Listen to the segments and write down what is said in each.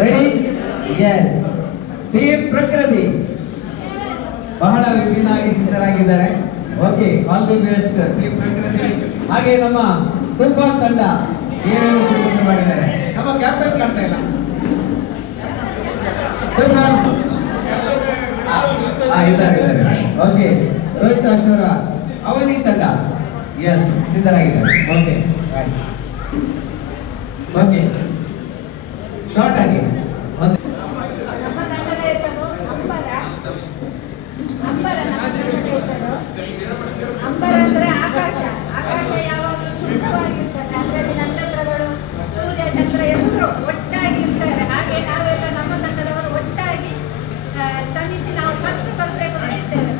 Ready yes team ಪ್ರಕೃತಿ ಬಹಳ ವಿಭಿನ್ನವಾಗಿ ಸಿದ್ಧರಾಗಿದ್ದಾರೆ okay all the best team ಪ್ರಕೃತಿ ಹಾಗೆ ನಮ್ಮ ತುಫಾನ್ ತಂಡ ಏನೇನು ಸಿದ್ಧತೆ ಮಾಡಿದ್ದಾರೆ ನಮ್ಮ ಕ್ಯಾಪ್ಟನ್ ಕಾಣ್ತಾ ಇಲ್ಲ ತುಫಾನ್ ಇದ್ದಾರೆ ಓಕೆ ರೋಹಿತ್ ಅಶ್ವರ ಅವನಿ ತಂಡ ಎಸ್ ಸಿದ್ಧರಾಗಿದ್ದಾರೆ ಓಕೆ ಓಕೆ ಶಾರ್ಟ್ ಆಗಿ ಅಂಬರ ಅಂದ್ರೆ ಆಕಾಶ ಆಕಾಶ ಯಾವಾಗಲೂ ಶುದ್ಧವಾಗಿರ್ತದೆ ಅದರಲ್ಲಿ ನಕ್ಷತ್ರಗಳು ಸೂರ್ಯ ಚಂದ್ರ ಎಲ್ಲರೂ ಒಟ್ಟಾಗಿರ್ತಾರೆ ಹಾಗೆ ನಾವೆಲ್ಲ ನಮ್ಮ ತಂಡದವರು ಒಟ್ಟಾಗಿ ಶ್ರಮಿಸಿ ನಾವು ಫಸ್ಟ್ ಬರಬೇಕು ಅಂತ ಇರ್ತೇವೆ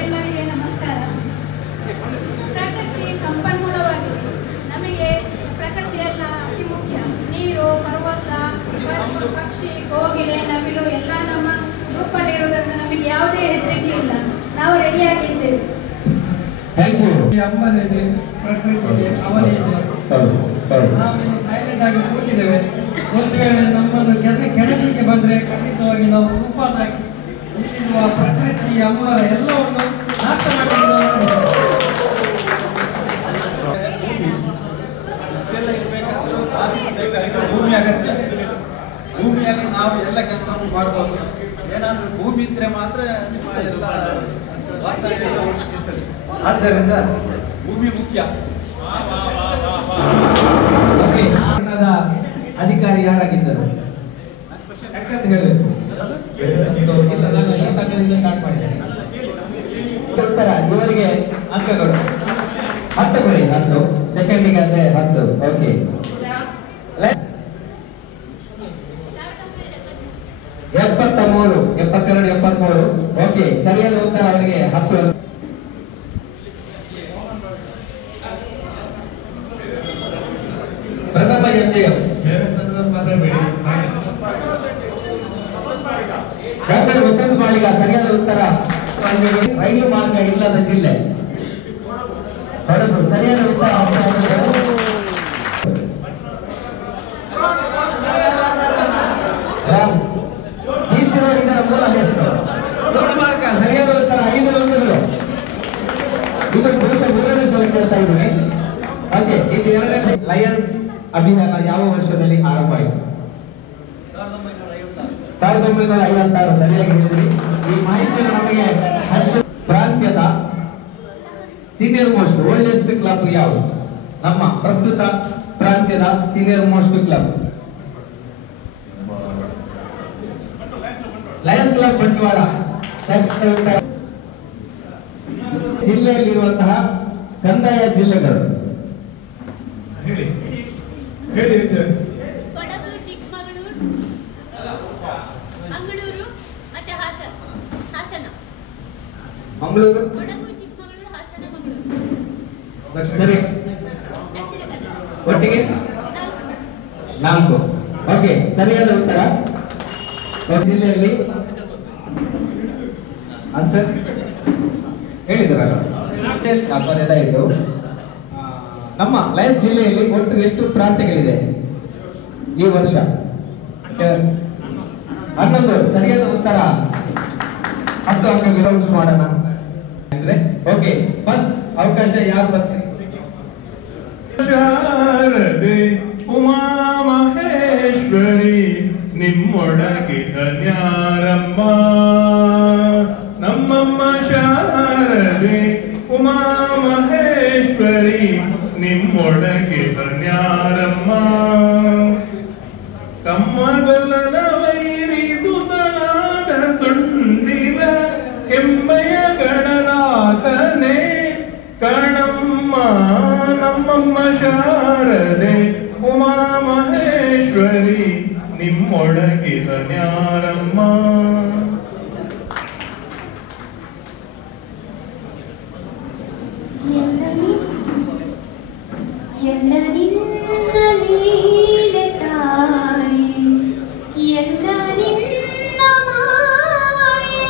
ಎಲ್ಲರಿಗೆ ನಮಸ್ಕಾರ ಪ್ರಕೃತಿ ಸಂಪನ್ಮೂಲವಾಗಿದೆ ನಮಗೆ ಪ್ರಕೃತಿಯೆಲ್ಲ ಅತಿ ಮುಖ್ಯ ನೀರು ಪರ್ವತ ಪಕ್ಷಿ ಕೋಗಿಲೆ ನವಿಲು ಎಲ್ಲ ನಮ್ಮ ರೂಪದಲ್ಲಿ ಇರುವುದರಿಂದ ನಮಗೆ ಯಾವುದೇ ಹೆದರಿಕೆ ಇಲ್ಲ ನಾವು ರೆಡಿಯಾಗಿದ್ದೇವೆ ಥ್ಯಾಂಕ್ ಯು ಅಮ್ಮನಿದೆ ಪ್ರಕೃತಿ ಅವನಿದೆ ನಾವು ಸೈಲೆಂಟ್ ಆಗಿ ಕೂತಿದ್ದೇವೆ ಒಂದು ವೇಳೆ ನಮ್ಮನ್ನು ಕೆಡಲಿಕ್ಕೆ ಬಂದರೆ ಖಂಡಿತವಾಗಿ ನಾವು ತುಫಾನ್ ಆಗಿ ಇಲ್ಲಿರುವ ಪ್ರಕೃತಿ ಅಮ್ಮರ ಎಲ್ಲವನ್ನು ನಾಶ ಮಾಡಿದ್ದೇವೆ ಭೂಮಿ ಅಗತ್ಯ ಭೂಮಿಯಲ್ಲಿ ನಾವು ಎಲ್ಲ ಕೆಲಸವನ್ನು ಮಾಡಬಹುದು ಏನಾದರೂ ಭೂಮಿ ಇದ್ರೆ ಮಾತ್ರ ನಿಮ್ಮ ಎಲ್ಲ ವಾಸ್ತವ್ಯ ಇರ್ತದೆ ಆದ್ದರಿಂದ ಭೂಮಿ ಮುಖ್ಯ ಅಧಿಕಾರಿ ಯಾರಾಗಿದ್ದರು ಯಾಕಂತ ಹೇಳಬೇಕು ಇಲ್ಲ ನಾನು ಈ ತಕ್ಕದಿಂದ ಸ್ಟಾರ್ಟ್ ಮಾಡಿದ್ದೇನೆ ಉತ್ತರ ಇವರಿಗೆ ಅಂಕಗಳು 10 ಕೊಡಿ 10 ಸೆಕೆಂಡಿಗೆ ಅಂದ್ರೆ 10 ಓಕೆ 73 72 73 ಓಕೆ ಸರಿಯಾದ ಉತ್ತರ ಅವರಿಗೆ 10 ಪ್ರಥಮ ಎಂಜಿಎಂ ಡಾಕ್ಟರ್ ವಸಂತ ಮಾಳಿಗ ಸರಿಯಾದ ಉತ್ತರ ರೈಲು ಮಾರ್ಗ ಇಲ್ಲದ ಜಿಲ್ಲೆ ಕೊಡಗು ಸರಿಯಾದ ಉತ್ತರ ಇದರ ಮೂಲ ಹೆಸರು ರೋಡ್ ಮಾರ್ಗ ಸರಿಯಾದ ಉತ್ತರ 5 ಅಂಕಗಳು ಇದು ಬಹುಶಃ 3ನೇ ಸಲ ಕೇಳ್ತಾ ಇದ್ದೀನಿ ಓಕೆ ಇದು 2ನೇ ಲಯನ್ಸ್ ಅಭಿಯಾನ ಯಾವ ವರ್ಷದಲ್ಲಿ ಆರಂಭ ಆಯಿತು 1956 ಸರಿಯಾಗಿ ಹೇಳಿದ್ರಿ ಈ ಮಾಹಿತಿಯನ್ನು ನಮಗೆ ಪ್ರಾಂತ್ಯದ ಸೀನಿಯರ್ ಮೋಸ್ಟ್ ಓಲ್ಡೆಸ್ಟ್ ಕ್ಲಬ್ ಯಾವುದು ನಮ್ಮ ಪ್ರಸ್ತುತ ಪ್ರಾಂತ್ಯದ senior most club Lions club Bantwal ಜಿಲ್ಲೆಯಲ್ಲಿರುವಂತಹ ಕಂದಾಯ ಜಿಲ್ಲೆಗಳು ಕೊಡಗು ಚಿಕ್ಕಮಗಳೂರು ಮಂಗಳೂರು ಮತ್ತೆ ಹಾಸನ ಮಂಗಳೂರು ಕೊಡಗು ಚಿಕ್ಕಮಗಳೂರು ಹಾಸನ ಮಂಗಳೂರು ಸರಿ ದಕ್ಷಿಣ ಕನ್ನಡ ಒಟ್ಟಿಗೆ 4 ಓಕೆ ಸರಿಯಾದ ಉತ್ತರ ಜಿಲ್ಲೆಯಲ್ಲಿ ಆನ್ಸರ್ ಹೇಳಿದ್ರಲ್ಲ ಎಲ್ಲ ಇದು ನಮ್ಮ ಲಯನ್ಸ್ ಜಿಲ್ಲೆಯಲ್ಲಿ ಒಟ್ಟು ಎಷ್ಟು ಪ್ರಾಂತ್ಯಗಳಿದೆ ಈ ವರ್ಷ 11 ಸರಿಯಾದ ಉತ್ತರ 10 ಅಂಕ ಗಿರೌಂಡ್ಸ್ ಮಾಡೋಣ ಅಂದ್ರೆ ಓಕೆ ಫಸ್ಟ್ ಅವಕಾಶ ಯಾರು ಬರ್ತೀರಿ ಉಮಾ ಮಹೇಶ್ವರಿ ನಿಮ್ಮೊಳಗೆ ಧನ್ಯಾರಮ್ಮ ನಮ್ಮಮ್ಮ ಶಾರದೆ ಉಮಾ ಮಹೇಶ್ವರಿ ನಿಮ್ಮೊಳಗೆ ಧನ್ಯಾರಮ್ಮ ಕಮ್ಮಗೊಲ್ಲದ ವೈರಿ ಸುತನಾದ ಸುಂಡಿಲ ಕೆಂಬೆಯ ಗಣನಾಥನೆ ಕಣಮ್ಮ ನಮ್ಮಮ್ಮ ಶಾರದೆ ಉಮಾ ಮಹೇಶ್ವರಿ ನಿಮ್ಮೊಳಗೆ ಧನ್ಯಾರಮ್ಮ ಎಲ್ಲ ನಿನ್ನ ಲೀಲೆ ತಾಯಿ ಎಲ್ಲ ನಿನ್ನ ಮಾಯೆ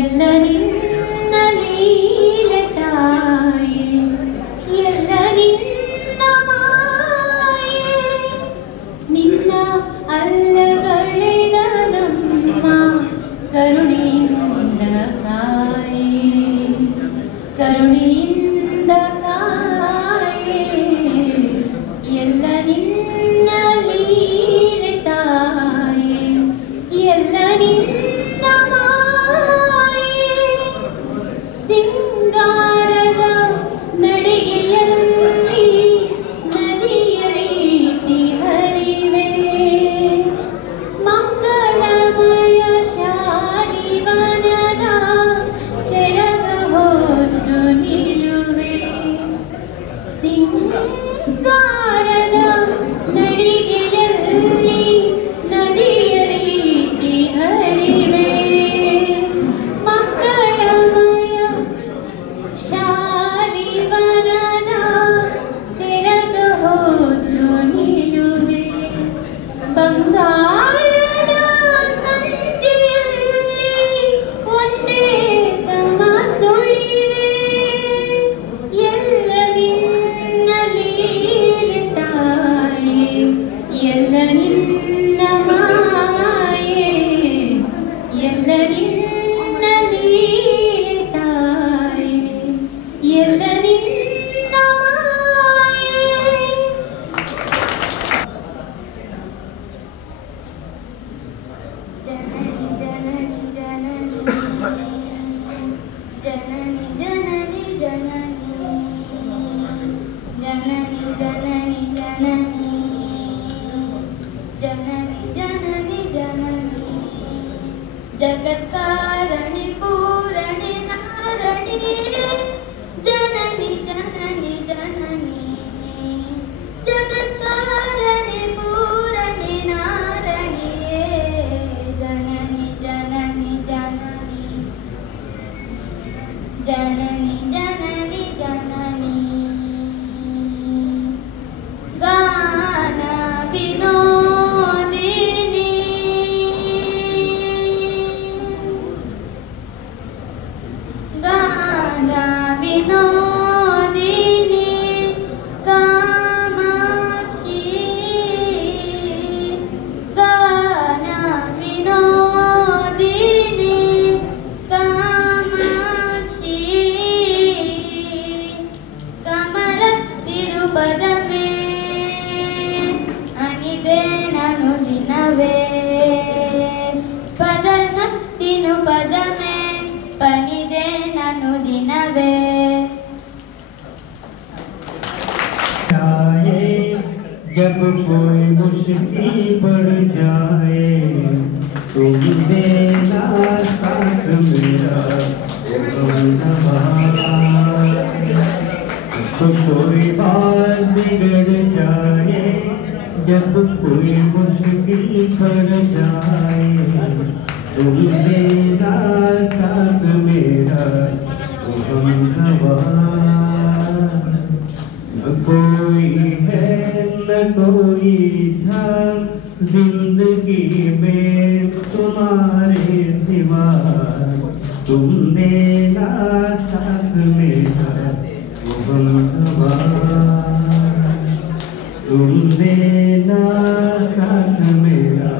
ಎಲ್ಲ ನಿನ್ನ ಲೀಲೆ ತಾಯಿ ಎಲ್ಲ ನಿನ್ನ ಮಾಯೆ ನಿನ್ನ ಮಾಯೆ ಎಲ್ಲ ನಿನ್ನ ಲೀಲೆ ತಾಯಿ ಎಲ್ಲ ನಿನ್ನ ಮಾಯೆ ಜನನಿ ಜನನಿ ಜನನಿ ಜನನಿ ಜನನಿ ಜನನಿ ಜನನಿ ಜನನಿ ಜನನಿ ಜನನಿ ಜನನಿ ಜನನಿ ಜಗತ್ಕಾರಣಿ ಪೂರಣಿ ನಾರಣಿ ಜನನಿ ಜನನಿ ಜನನಿ ಜಗತ್ಕಾರಣಿ ಪೂರಣಿ ನಾರಣಿಯೇ ಜನನಿ ಜನನಿ ಜನನಿ ಜನನಿ ಜನನಿ ಜನನಿ ಗಾನ ವಿನೋದಿನಿ ಗಾನ ವಿನೋದಿನಿ ಕಾಮಾಕ್ಷಿ ಗಾನ ವಿನೋದಿನಿ ಕಾಮಾಕ್ಷಿ ಕಮಲ ತಿರುಪದಮೇ ಅಣಿದೆ ನಾನು ದಿನವೇ ಪದಮತ್ತಿನು ಪದಮೇ ಪಣಿದೆ ನಾನು ದಿನವೇ जब कोई मुश्किल पड़ जाए तुम देना साथ मेरा तो कोई बात बिगड़ जाए जब कोई मुश्किल पड़ जाए तुम देना साथ मेरा कोई है न कोई था जिंदगी में तुम्हारे सिवा तुम देना साथ मेरा तुम देना साथ मेरा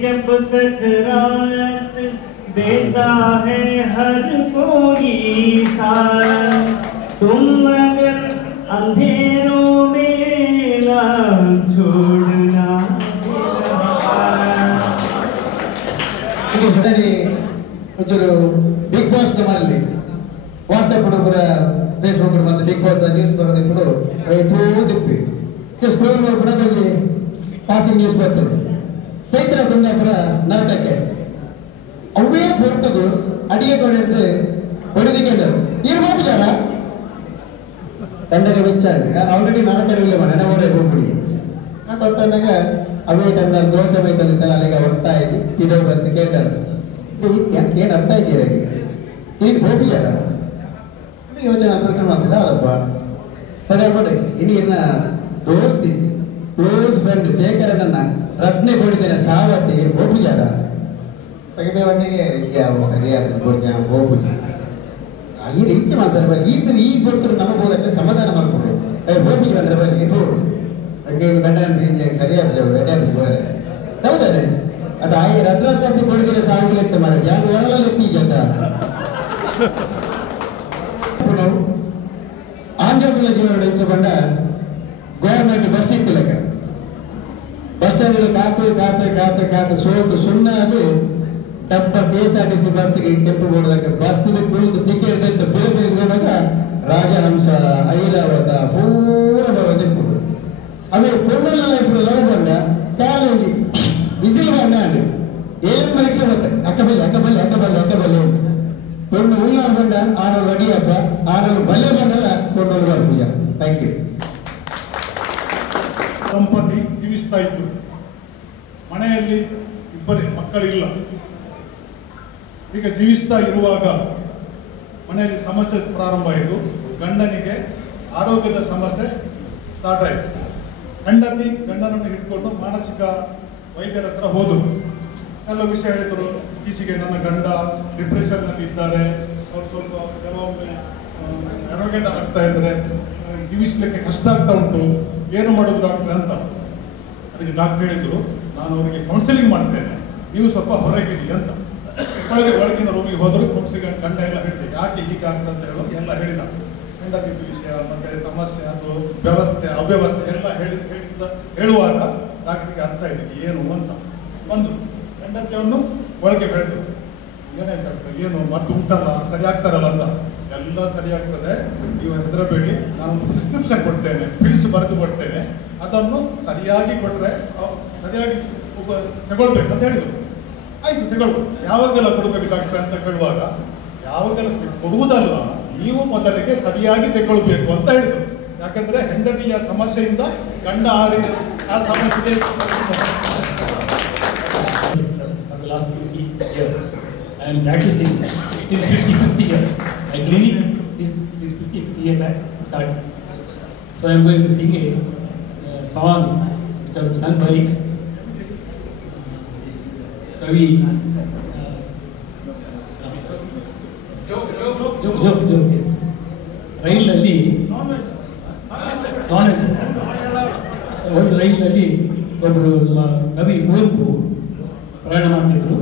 जब टकरात देता है हर कोई साथ तुम अगर अंधेरों में ना छोड़ना ಒಂಚೂರು ಬಿಗ್ ಬಾಸ್ ನಮ್ಮಲ್ಲಿ ವಾಟ್ಸಪ್ ಕೂಡ ಫೇಸ್ಬುಕ್ ಮತ್ತೆ ಬಿಗ್ ಬಾಸ್ ನ್ಯೂಸ್ ಬರೋದಿప్పుడు ದಿಪ್ಪಿ ಸ್ಕ್ರೋಲ್ ಮಾಡ್ಬಿಡೋದ್ರಲ್ಲಿ ಪಾಸಿಂಗ್ ನ್ಯೂಸ್ ಬರ್ತದೆ ಚೈತ್ರ ಕುಂದಾಪುರ ನಾಟಕಕ್ಕೆ ಅವೇ ಹೊರಟದು ಅಡಿಗೆ ಕೊಡಿದ್ದು ಹೊಡೆದಿಕ್ಕೆ ಇರ್ಬೋದು ಜನ ತಂಡಕ್ಕೆ ವಿಚಾರ ಆಲ್ರೆಡಿ ನಾಟಕಗಳಿಲ್ಲ ಮನೆ ಅವರೇ ಹೋಗ್ಬಿಡಿ ನಾನು ಗೊತ್ತಾಗ ಅವೇ ಟೈಮ್ ದೋಸೆ ಬೈತಲ್ಲಿದ್ದಲ್ಲ ಅಲ್ಲಿಗೆ ಹೊರ್ತಾ ಇದ್ದಿ ಇಡೋ ಬಂದು ಕೇಳ್ತಾರೆ ಯಾಕೆ ಏನು ಅರ್ಥ ಇದೆಯಾ ಈಗ ಹೋಗಿಯಾರ ಯೋಚನೆ ಅರ್ಥ ಮಾಡ್ತಿದ್ದ ಅದಪ್ಪ ಪದೇ ಇನ್ನ ದೋಸ್ತಿ ಕ್ಲೋಸ್ ಫ್ರೆಂಡ್ ಶೇಖರನನ್ನ ರತ್ನೆ ಕೊಡಿದ್ದೇನೆ ಸಾವತ್ತಿ ಹೋಗ್ಬಿಜಾರ ತೆಗೆದೇ ಒಟ್ಟಿಗೆ ಹೋಗ್ಬಿಜ ಈ ರೀತಿ ಮಾಡ್ತಾರೆ ಈಗ ಗೊತ್ತರು ನಮಗೆ ಹೋದಕ್ಕೆ ಸಮಾಧಾನ ಮಾಡ್ಕೊಂಡು ಹೋಗ್ಬಿಜ್ ಬಂದ್ರೆ ಬರಲಿ ಹಂಗೆ ಗಂಡನ ರೀತಿಯಾಗಿ ಸರಿಯಾದ ಹೌದಾನೆ ಅದು ಆಗಿ ರತ್ನಶಕ್ತಿ ಕೊಡಿದ್ರೆ ಸಾಗುಲೆತ್ತ ಮಾಡಿ ಯಾರು ಹೊರಲಲ್ಲಿ ಎತ್ತೀಜಂತ ಆಂಧ್ರಪ್ರದೇಶ ಜೀವನ ಹೆಚ್ಚುಕೊಂಡ ಗೌರ್ಮೆಂಟ್ ಬಸ್ ಇತ್ತಿಲ್ಲಕ ಬಸ್ ಸ್ಟ್ಯಾಂಡ್ ಕಾತು ಸೋತು ಸುಣ್ಣ ಅದು ತಪ್ಪ KSRTC ಬಸ್ಗೆ ಕೆಂಪು ಬೋರ್ಡಕ್ಕೆ ಬಸ್ಸಿಗೆ ಕುಳಿತು ಟಿಕೆಟ್ ಅಂತ ಬಿರುಬಿರುವಾಗ ರಾಜಹಂಸ ಐರಾವತ ಪೂರ ಬರೋದಿತ್ತು ಆಮೇಲೆ ಪೊಣ್ಣಲ್ಲ ಲೈಫ್ ಲವ್ ಬಂದ ಕಾಲೇಜಿ ಬಿಸಿಲು ಬಂದ ಅಂడి ಏನ್ ಪರೀಕ್ಷೆ ಬರುತ್ತೆ ಅಕ್ಕಬಲ್ಲೆ ಪೊಣ್ಣು ಉಳ್ಳಾರು ಬಂದ ಆರು ರೆಡಿ ಹಬ್ಬ ಆರು ಬಲ್ಲೆ ಬಂದಲ್ಲ ಪೊಣ್ಣು ಬರ್ತೀಯ ಥ್ಯಾಂಕ್ ಯು ದಂಪತಿ ಜೀವಿಸ್ತಾ ಇದ್ರು ಮನೆಯಲ್ಲಿ ಇಬ್ಬರೇ ಮಕ್ಕಳಿಲ್ಲ ಈಗ ಜೀವಿಸ್ತಾ ಇರುವಾಗ ಮನೆಯಲ್ಲಿ ಸಮಸ್ಯೆ ಪ್ರಾರಂಭ ಆಯಿತು ಗಂಡನಿಗೆ ಆರೋಗ್ಯದ ಸಮಸ್ಯೆ ಸ್ಟಾರ್ಟ್ ಆಯಿತು ಹೆಂಡತಿ ಗಂಡನನ್ನು ಹಿಡ್ಕೊಂಡು ಮಾನಸಿಕ ವೈದ್ಯರ ಹತ್ರ ಹೋದರು. ಎಲ್ಲ ವಿಷಯ ಹೇಳಿದರು. ಇತ್ತೀಚೆಗೆ ನನ್ನ ಗಂಡ ಡಿಪ್ರೆಷನ್ನಲ್ಲಿ ಇದ್ದಾರೆ, ಸ್ವಲ್ಪ ಕೆಲವೊಮ್ಮೆ ಆರೋಗ್ಯ ಆಗ್ತಾ ಇದ್ದಾರೆ, ಜೀವಿಸಲಿಕ್ಕೆ ಕಷ್ಟ ಆಗ್ತಾ ಉಂಟು, ಏನು ಮಾಡೋದು ಡಾಕ್ಟ್ರೆ ಅಂತ. ಅದಕ್ಕೆ ಡಾಕ್ಟರ್ ಹೇಳಿದರು, ನಾನು ಅವರಿಗೆ ಕೌನ್ಸಿಲಿಂಗ್ ಮಾಡ್ತೇನೆ, ನೀವು ಸ್ವಲ್ಪ ಹೊರಗಿರಿ ಅಂತ. ಹೊರಗಿನ ರೂಮಿಗೆ ಹೋದರು. ಕೌನ್ಸಿಲಿಂಗ್ ಗಂಡ ಎಲ್ಲ ಹೇಳಿದೆ, ಯಾಕೆ ಹೀಗಾಗ್ತಂತ ಹೇಳೋದು ಎಲ್ಲ ಹೇಳಿದ. ಹೆಂಡತಿದ್ದು ವಿಷಯ ಮತ್ತೆ ಸಮಸ್ಯೆ, ಅದು ವ್ಯವಸ್ಥೆ ಅವ್ಯವಸ್ಥೆ ಎಲ್ಲ ಹೇಳುವಾಗ ಡಾಕ್ಟರ್ಗೆ ಅರ್ಥ ಇದೆ ಏನು ಅಂತ. ಒಂದು ಹೆಂಡತಿಯನ್ನು ಒಳಗೆ ಹೇಳಿದ್ರು, ಏನಾಯ್ತು ಏನು ಮತ್ತೆ ಉಂಟಲ್ಲ ಸರಿ ಆಗ್ತಾರಲ್ಲ ಅಂತ. ಎಲ್ಲ ಸರಿ ಆಗ್ತದೆ, ನೀವು ಹೆದರಬೇಡಿ, ನಾನೊಂದು ಪ್ರಿಸ್ಕ್ರಿಪ್ಷನ್ ಕೊಡ್ತೇನೆ, ಪಿಲ್ಸ್ ಬರೆದು ಕೊಡ್ತೇನೆ, ಅದನ್ನು ಸರಿಯಾಗಿ ಕೊಟ್ಟರೆ ಸರಿಯಾಗಿ ತಗೊಳ್ಬೇಕಂತ ಹೇಳಿದರು. ಆಯ್ತು ತಗೊಳ್ಬೋದು. ಯಾವಾಗೆಲ್ಲ ಕೊಡಬೇಕು ಡಾಕ್ಟ್ರೆ ಅಂತ ಕೇಳುವಾಗ, ಯಾವಾಗೆಲ್ಲ ಕೊಡುವುದಲ್ಲ, ನೀವು ಮೊದಲಿಗೆ ಸರಿಯಾಗಿ ತಗೊಳ್ಬೇಕು ಅಂತ ಹೇಳಿದರು. ಯಾಕಂದ್ರೆ ಹೆಂಡತಿಯ ಸಮಸ್ಯೆಯಿಂದ ಗಂಡ ಆ ಸಮಸ್ಯೆಗೆ last 50 years. I am practicing till 50 years. My clinic is 50 years back started. So I am going to sing a song which was sung by Kavi. Joke, yes. ರೈಲಲ್ಲಿ ಒಂದು ರೈಲಲ್ಲಿ ಒಬ್ಬರು ಕವಿ ಕುವೆಂಪು ಪ್ರಯಾಣ ಮಾಡ್ತಿದ್ರು.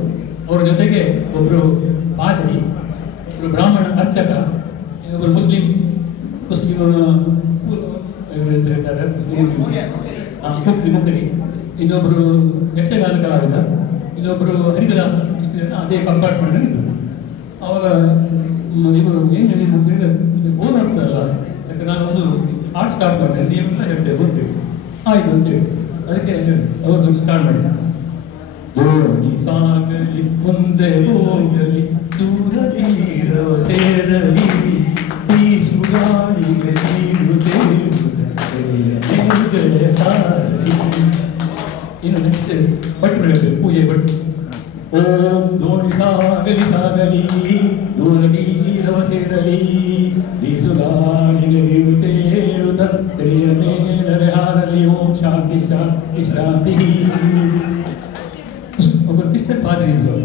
ಅವರ ಜೊತೆಗೆ ಒಬ್ಬರು ಪಾದ್ರಿ, ಒಬ್ಬರು ಬ್ರಾಹ್ಮಣ ಅರ್ಚಕ, ಇನ್ನೊಬ್ಬರು ಮುಸ್ಲಿಂ ಹೇಳ್ತಾರೆ ಮುಖರಿ, ಇನ್ನೊಬ್ಬರು ಯಕ್ಷಗಾನ ಕಲಾವಿದ, ಇನ್ನೊಬ್ಬರು ಹರಿದಾಸ, ಅದೇ ಕಂಪಾರ್ಟ್ಮೆಂಟ್ ಇದ್ರು. ಅವಾಗ ಇವರು ಏನು ಹೇಳಿದ್ರು, ಬೋರ್ ಆಗ್ತಾರಲ್ಲ, ಯಾಕೆ ನಾನು ಒಂದು ಆರ್ಟ್ ಸ್ಟಾರ್ಟ್ ಮಾಡಿದೆ, ನೀವೆಲ್ಲ ಹೇಳ್ತೇವೆ ಗೊತ್ತೇವೆ, ಆಯ್ತು ಅಂತೇಳಿ ಅದಕ್ಕೆ ಅವರು ಸ್ಟಾರ್ಟ್ ಮಾಡಿದ. ದೋಣಿ ಸಾಗಲಿ ಮುಂದೆ ಹೋಗಲಿ ದೂರ ತೀರ ಸೇರಲಿ ಸುಗಾಳಿಗೆ ಇನ್ನು ನೆಕ್ಸ್ಟ್ ಭಟ್ರು ಹೇಳ್ತೇವೆ, ಪೂಜೆ ಭಟ್ರು. ಓಂ ದೋಣಿ ಸಾಗಲಿ ಸಾಗಲಿ ದೂರ ತೀರವ ಸೇರಲಿ ಸುಗಾಳಿಗೆ ತೇರುತ್ತ ತೆರೆಯ ಮೇಲೆ ಹಾರಲಿ ಓಂ ಶಾಂತಿ ಶಾಂತಿ ಶಾಂತಿ. ಒಬ್ಬರು ಕ್ರಿಶ್ಚಿಯನ್ ಪಾದ್ರಿ ಇದ್ರು.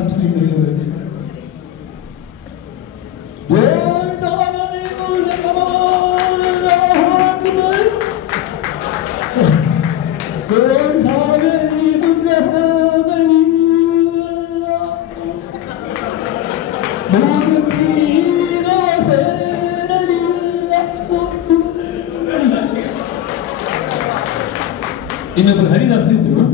ಮುಸ್ಲಿಂ ಇನ್ನೊಬ್ಬರು ಹರಿದಾಸ್ ಇದ್ರು.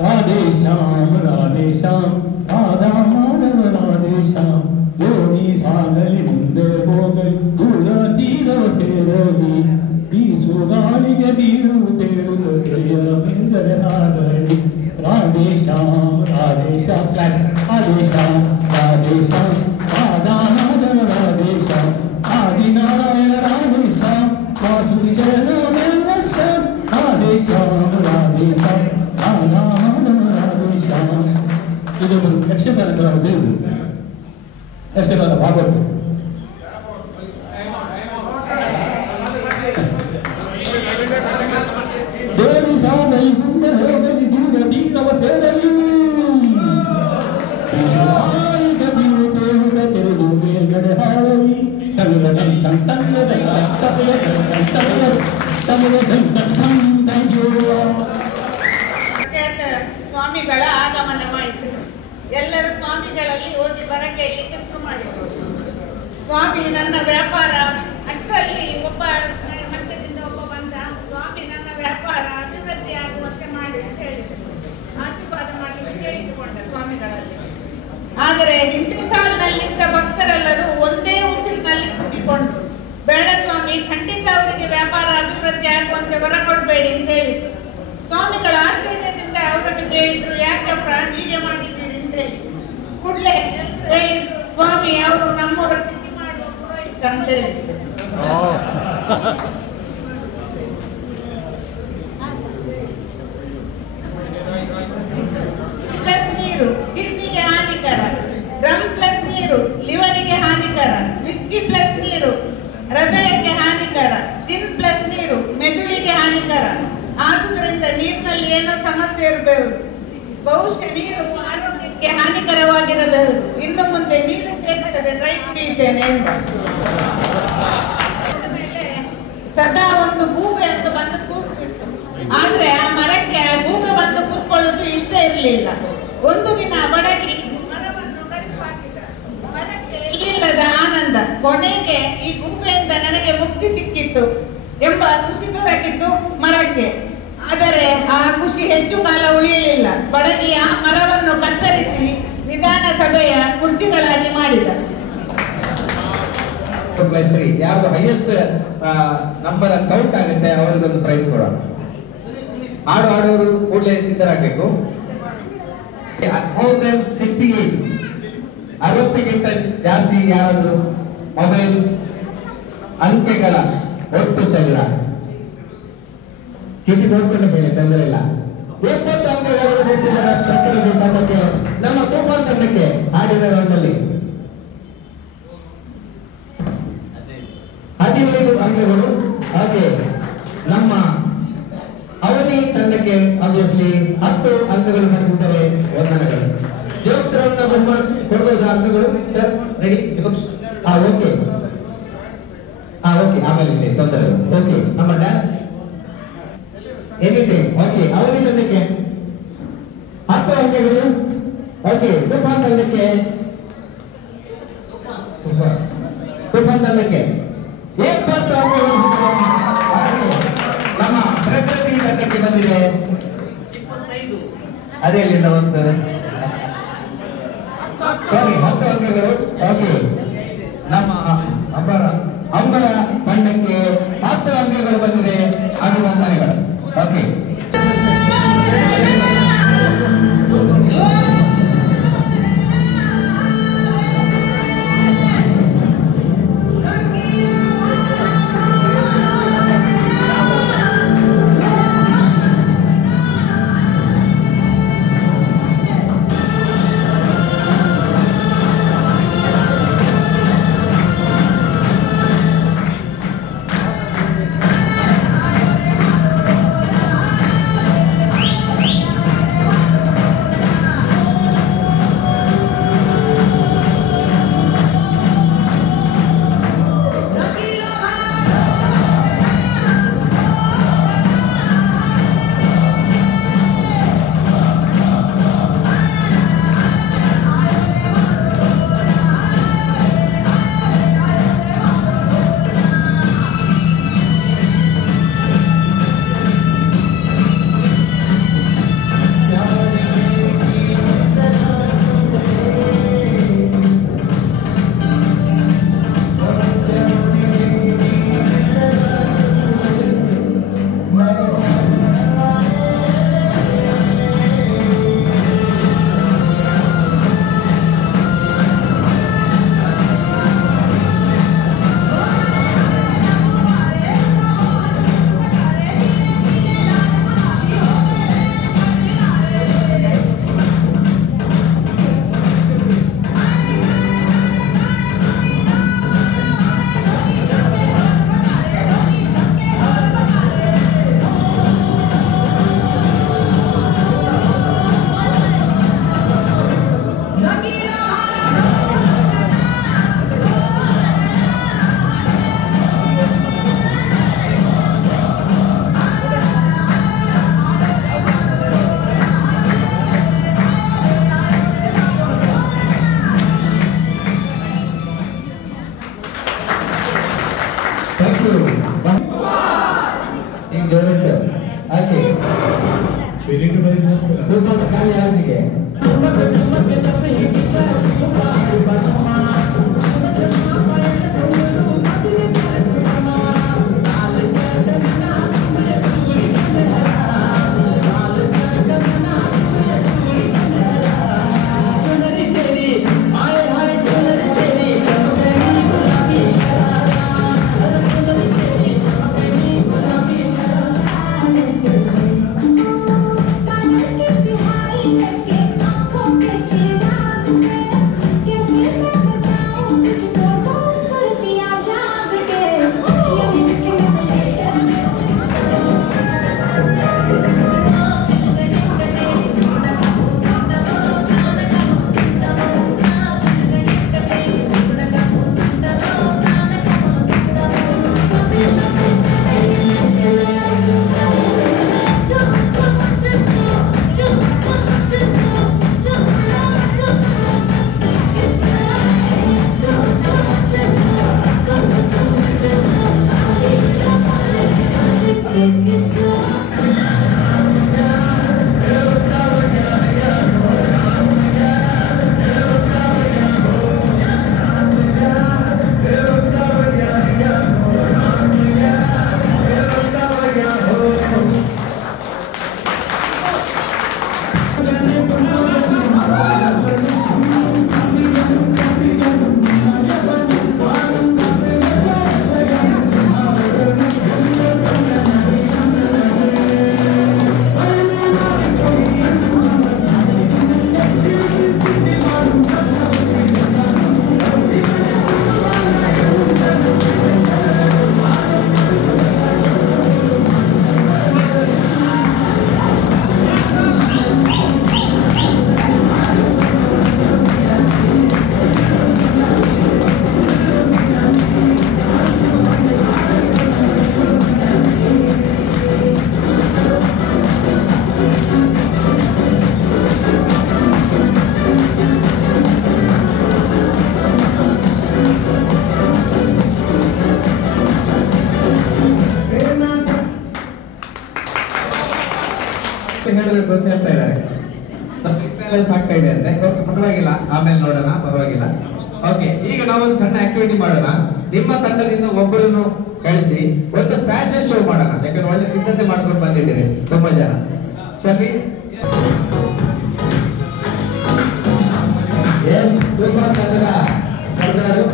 ರಾಧೇ ಶ್ಯಾಮ್ ರಾಧೇ ಶ್ಯಾಮ್ ರಾಧಾ ಮಾಧವ ರಾಧೇ ಶ್ಯಾಮ್ ದೋಣಿ ಸಾಗಲಿ ಮುಂದೆ ಹೋಗಲಿ ದೂರ ತೀರವ ಸೇರಲಿ ಬೀಸು ಗಾಳಿಗೆ ಬೀರು ತೇರು ತೆರೆಯಲ ಮಿಂದರೆ ಹಾರಲಿ ರಾಧೇ ಶ್ಯಾಮ್ ರಾಧೇ ಶ್ಯಾಮ್ ರಾಧೇ ಶ್ಯಾಮ್ ರಾಧೇ ಶ್ಯಾಮ್ ರಾಧಾ ಮಾಧವ ರಾಧೇ ಶ್ಯಾಮ್ ಆದಿನಾರಾಯಣ ರಾಧೇ ಶ್ಯಾಮ್ ವಾಸುರಿ ಶರಣ ಶ್ಯಾಮ್ ರಾಧೇ ಶ್ಯಾಮ್ ರಾಧೇ ಶ್ಯಾಮ್ ರಾಧಾ ಮಾಧವ ರಾಧೇ ಶ್ಯಾಮ್. ಇದೊಬ್ಬರು ಯಕ್ಷಗಾನ ಕಲಾವಿದರು, ಯಕ್ಷಗಾನ ಭಾಗವತ. ದೇವಿ ಸಾಗಲಿ ಮುಂದೆ ಹೋಗಲಿ ದೂರ ತೀರವ ಸೇರಲಿ ತೆರೆದು ಮೇಲ್ಗಡೆ ಹಾರಲಿ ಸ್ವಾಮಿಗಳ ಆಗಮನವಾಯಿತು. ಎಲ್ಲರೂ ಸ್ವಾಮಿಗಳಲ್ಲಿ ಹೋಗಿ ಬರ ಕೇಳಲಿಕ್ಕೆ ಶುರು ಮಾಡಿದರು. ಸ್ವಾಮಿ ನನ್ನ ವ್ಯಾಪಾರ, ಅಷ್ಟರಲ್ಲಿ ಒಬ್ಬ ಮಧ್ಯದಿಂದ ಒಬ್ಬ ಬಂದ, ಸ್ವಾಮಿ ನನ್ನ ವ್ಯಾಪಾರ ಅಭಿವೃದ್ಧಿ ಆಗುವಂತೆ ಮಾಡಿ ಅಂತ ಹೇಳಿದರು. ಆಶೀರ್ವಾದ ಮಾಡಲಿಕ್ಕೆ ಕೇಳಿದುಕೊಂಡ ಸ್ವಾಮಿಗಳಲ್ಲಿ. ಆದರೆ ಹಿಂದಿನ ಸಾಲಿನಲ್ಲಿದ್ದ ಭಕ್ತರೆಲ್ಲರೂ ಒಂದೇ ಉಸಿರಿನಲ್ಲಿ ಕೂಡಿಕೊಂಡ್ರು. ಬೇಡ ಸ್ವಾಮಿ, ಖಂಡಿತ ಅವರಿಗೆ ವ್ಯಾಪಾರ ಅಭಿವೃದ್ಧಿ ಆಗುವಂತೆ ವರ ಕೊಡಬೇಡಿ ಅಂತ ಹೇಳಿದ್ರು. ಸ್ವಾಮಿಗಳ ಆಶ್ಚರ್ಯದಿಂದ ಅವರನ್ನು ಕೇಳಿದ್ರು, ಯಾಕಪ್ಪ ಹೀಗೆ ಮಾಡಿದ್ದೀರಿ ಅಂತ ಹೇಳಿ. ಕೂಡಲೇ ಹೇಳಿದ್ರು, ಸ್ವಾಮಿ ಅವರು ನಮ್ಮ ಅಂತ ಹೇಳಿದ್ರು. ಪ್ಲಸ್ ನೀರು ಕಿಡ್ನಿಗೆ ಹಾನಿಕರ, ರಮ್ ಪ್ಲಸ್ ನೀರು ಲಿವರಿಗೆ ಹಾನಿಕರ, ವಿಸ್ಕಿ ಪ್ಲಸ್ ನೀರು ಹೃದಯಕ್ಕೆ ಹಾನಿಕರ, ಜಿನ್ ಪ್ಲಸ್ ನೀರು ಮೆದುಳಿಗೆ ಹಾನಿಕರ. ಆದುದರಿಂದ ನೀರಿನಲ್ಲಿ ಏನೋ ಸಮಸ್ಯೆ ಇರಬಹುದು, ಬಹುಶಃ ನೀರು ಆರೋಗ್ಯಕ್ಕೆ ಹಾನಿಕರವಾಗಿರಬಹುದು. ಇನ್ನು ಮುಂದೆ ನೀರು ಸೇರಿಸದೆ ಡ್ರೈ ಕುಡಿಯುತ್ತೇನೆ ಅಂತ. ಆಮೇಲೆ ಸದಾ ಒಂದು ಗೂಬೆ ಅಂತ ಬಂದು ಕೂರ್ತಿತ್ತು. ಆದ್ರೆ ಆ ಮರಕ್ಕೆ ಆ ಗೂಬೆ ಬಂದು ಕೂತ್ಕೊಳ್ಳೋದು ಇಷ್ಟ ಇರಲಿಲ್ಲ. ಒಂದು ದಿನ ಬಡಗಿ ಮರವನ್ನು ಕಡಿದು ಹಾಕಿದ. ಮರಕ್ಕೆ ಇಲ್ಲದ ಆನಂದ, ಕೊನೆಗೆ ಈ ಗೂಬೆಯಿಂದ ನನಗೆ ಮುಕ್ತಿ ಸಿಕ್ಕಿತ್ತು ಎಂಬ ಖುಷಿ ದೊರಕಿತ್ತು ಮರಕ್ಕೆ. ಆದರೆ ಆ ಖುಷಿ ಹೆಚ್ಚು ಕಾಲ ಉಳಿಯಲಿಲ್ಲ. ಬಡಗಿ ಆ ಮರವನ್ನು ಕತ್ತರಿಸಿ ವಿಧಾನಸಭೆಯ ಕುರ್ಚಿಗಳಾಗಿ ಮಾಡಿದ. ಯಾರು ಹೈಯೆಸ್ಟ್ ನಂಬರ್ ಕೌಂಟ್ ಆಗುತ್ತೆ ಅವರಿಗೊಂದು ಪ್ರೈಸ್ ಕೊಡೋಣ. ಹಾಡು ಆಡೋರು ಕೂಡಲೇ ಸಿದ್ಧರಾಗಬೇಕು. 68 60ಕ್ಕಿಂತ ಜಾಸ್ತಿ ಯಾರಾದರೂ ಮೊಬೈಲ್ ಅಂಕೆಗಳ ಒಟ್ಟು ಸಂಗ್ರ ಚೀಟಿ ನೋಡ್ಕೊಂಡು ಹೇಳಿ, ತೊಂದರೆ ಇಲ್ಲ. 70 ಅಂಕಗಳನ್ನು ಪ್ರತಿನಿಧಿ ತಂಡಕ್ಕೆ, ನಮ್ಮ ತೂಫಾನ್ ತಂಡಕ್ಕೆ ಆಡಿದ ರೌಂಡಲ್ಲಿ 15 ಅಂಕಗಳು. ಹಾಗೆ ನಮ್ಮ ಅವಧಿ ತಂಡಕ್ಕೆ ಆಬ್ವಿಯಸ್ಲಿ 10 ಅಂಕಗಳು ಪಡೆದಿದ್ದಾರೆ. ವಂದನೆಗಳು. ಜೋಕ್ಸ್ ರೌಂಡ್ ಕೊಡ್ಬೋದಾ ಅಂಕಗಳು sir? Ready jokes? Okay okay, ಆಮೇಲೆ ತೊಂದರೆ ಇಲ್ಲ. ಓಕೆ, ನಮ್ಮ ಡ್ಯಾನ್ಸ್ ಏನಿದೆ? ಓಕೆ, ಅವಧಿ ತಂಡಕ್ಕೆ 10 ಅಂಕಗಳು. ಓಕೆ, ತೂಫಾನ್ ತಂಡಕ್ಕೆ 70 ಅಂಕಗಳು. ನಮ್ಮ ಪ್ರಕೃತಿ ತಂಡಕ್ಕೆ ಬಂದಿದೆ 25. ಅದೇ ಅಲ್ಲಿಂದ ಒಂದು 10 ಅಂಕಗಳು. ಓಕೆ, ನಮ್ಮ ಅಂಬರ ತಂಡಕ್ಕೆ 10 ಅಂಕಗಳು ಬಂದಿದೆ. ಅಭಿನಂದನೆಗಳು. Okay, Shut up. ಆಗ್ತಾ ಇದೆ ಅಂದ್ರೆ ಓಕೆ ಪರವಾಗಿಲ್ಲ, ಆಮೇಲೆ ನೋಡೋಣ, ಪರವಾಗಿಲ್ಲ. ಓಕೆ, ಈಗ ನಾವೊಂದು ಸಣ್ಣ ಆಕ್ಟಿವಿಟಿ ಮಾಡೋಣ. ನಿಮ್ಮ ತಂಡದಿಂದ ಒಬ್ಬರನ್ನು ಕಳಿಸಿ ಒಂದು ಫ್ಯಾಷನ್ ಶೋ ಮಾಡೋಣ. ಯಾಕಂದ್ರೆ ಒಳ್ಳೆ ಸಿದ್ಧತೆ ಮಾಡ್ಕೊಂಡು ಬಂದಿದ್ದೀರಿ ತುಂಬಾ ಜನ. ಶಬಿ ಎಸ್ ತುಂಬಾ ತಂಡದ ತಂಡರು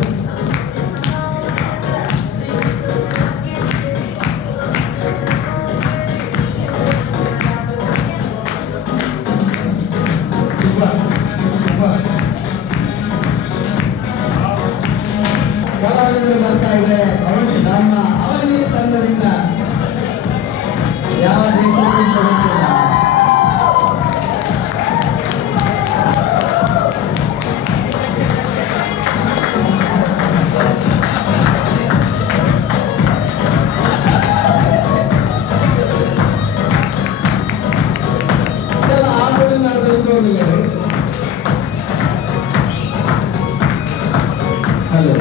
ಕಲಾವಿದರು ಬರ್ತಾ ಇದೆ. ನಮ್ಮ ಅವನಿ ತಂಡದಿಂದ ಯಾವ ದೇಶದಿಂದ ಗೊತ್ತಿಲ್ಲ. ಆಟೋಡಿ ನಡೆದು ಹಲೋ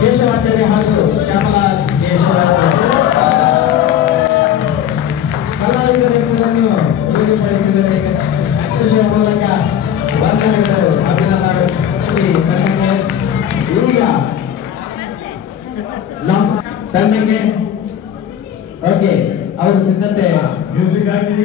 ಕೇಶವಾಚಾರ್ಯ ಹಾಗೂ ಶ್ಯಾಮಲಾ ಕಲಾವಿದರನ್ನು ಉಡುಗೊರೆಪಡಿಸಿದರೆ ಮೂಲಕ ವಂದನೆಗಳು, ಅಭಿನಂದನೆ. ಈಗ ನಮ್ಮ ತಂಡಕ್ಕೆ ಓಕೆ ಅವರು ಸಿದ್ಧತೆ ಮ್ಯೂಸಿಕ್ ಆಗಿ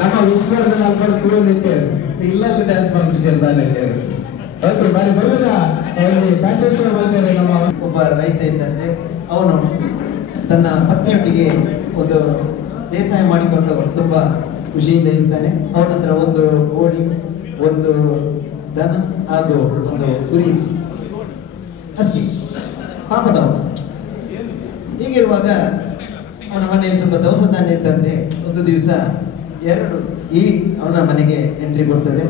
ನಮ್ಮ ವಿಶ್ವದಲ್ಲಿ ಅಲ್ಬರ್ ಕೂಡ ನಿಂತೇವೆ ಇಲ್ಲಲ್ಲಿ ಡ್ಯಾನ್ಸ್ ಮಾಡ್ತಿದ್ದೇವೆ ಬಾರಿ ಬರುವುದ ಒಂದು ಫ್ಯಾಷನ್ ಶೋ ಮಾಡ್ತಾರೆ. ನಮ್ಮ ಒಬ್ಬ ರೈತ ಇದ್ದಂತೆ ಅವನು ತನ್ನ ಪತ್ನಿಯೊಟ್ಟಿಗೆ ಒಂದು ಬೇಸಾಯ ಮಾಡಿಕೊಂಡು ತುಂಬಾ ಖುಷಿಯಿಂದ ಇರ್ತಾನೆ. ಅವನ ಹತ್ರ ಒಂದು ಕೋಳಿ, ಒಂದು ದನ ಹಾಗೂ ಒಂದು ಕುರಿ, ಹಸಿ ಪಾಪದವ. ಹೀಗಿರುವಾಗ ಅವನ ಮನೆಯಲ್ಲಿ ಸ್ವಲ್ಪ ದವಸ ಧಾನ್ಯ ಇದ್ದಂತೆ ಒಂದು ದಿವಸ 2 ಇಲಿ ಅವನ ಮನೆಗೆ ಎಂಟ್ರಿ ಕೊಡ್ತದೆ.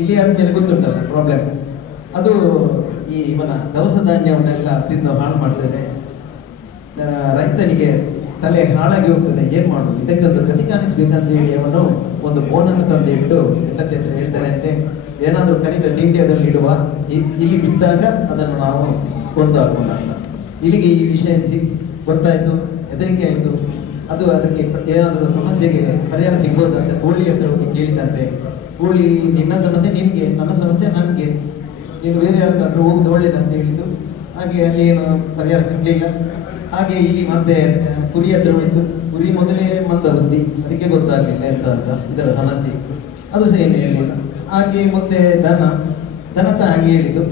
ಇಲಿ ಆದ್ಮೇಲೆ ಗೊತ್ತುಂಟಲ್ಲ ಪ್ರಾಬ್ಲಮ್, ಅದು ಇವನ ದವಸ ಧಾನ್ಯವನ್ನೆಲ್ಲ ತಿಂದು ಹಾಳು ಮಾಡ್ತದೆ. ರೈತನಿಗೆ ತಲೆ ಹಾಳಾಗಿ ಹೋಗ್ತದೆ. ಏನ್ ಮಾಡುದು, ಇದಕ್ಕೊಂದು ಗತಿ ಕಾಣಿಸ್ಬೇಕಂತ ಹೇಳಿ ಅವನು ಒಂದು ಬೋನನ್ನು ತಂದು ಇಟ್ಟು ಎಲ್ಲದ ಹೆಸರು ಹೇಳ್ತಾರೆ ಅಂತೆ, ಏನಾದ್ರೂ ಕರಿದ ತಿಂಡಿ ಅದರಲ್ಲಿ ಇಡುವ, ಇಲ್ಲಿ ಬಿದ್ದಾಗ ಅದನ್ನು ನಾವು ಕೊಂದು ಹಾಕೋಣ ಅಂತ. ಇಲ್ಲಿಗೆ ಈ ವಿಷಯ ಗೊತ್ತಾಯ್ತು, ಹೆದರಿಕೆ ಆಯ್ತು. ಅದು ಅದಕ್ಕೆ ಏನಾದರೂ ಸಮಸ್ಯೆಗೆ ಪರಿಹಾರ ಸಿಗ್ಬೋದಂತೆ ಕೋಳಿ ಹತ್ರ ಹೋಗಿ ಕೇಳಿದಂತೆ. ಕೋಳಿ ನಿನ್ನ ಸಮಸ್ಯೆ ನಿನ್ಗೆ, ನನ್ನ ಸಮಸ್ಯೆ ನನಗೆ, ನೀನು ಬೇರೆ ಯಾರ ಹತ್ರ ಹೋಗುದು ಒಳ್ಳೇದಂತ ಹೇಳಿದ್ದು. ಹಾಗೆ ಅಲ್ಲಿ ಏನು ಪರಿಹಾರ ಸಿಗ್ಲಿಲ್ಲ. ಹಾಗೆ ಇಲ್ಲಿ ಮತ್ತೆ ಕುರಿ ಹತ್ರ ಹೋಯ್ತು. ಕುರಿ ಮೊದಲೇ ಮಂದ ಬುದ್ಧಿ, ಅದಕ್ಕೆ ಗೊತ್ತಾಗ್ಲಿಲ್ಲ ಎಂತ ಅಂತ ಇದರ ಸಮಸ್ಯೆ, ಅದು ಸಹ ಏನು ಹೇಳಿಲ್ಲ. ಹಾಗೆ ಮತ್ತೆ ದನ ಸಹ ಹಾಗೆ ಹೇಳಿದ್ದು.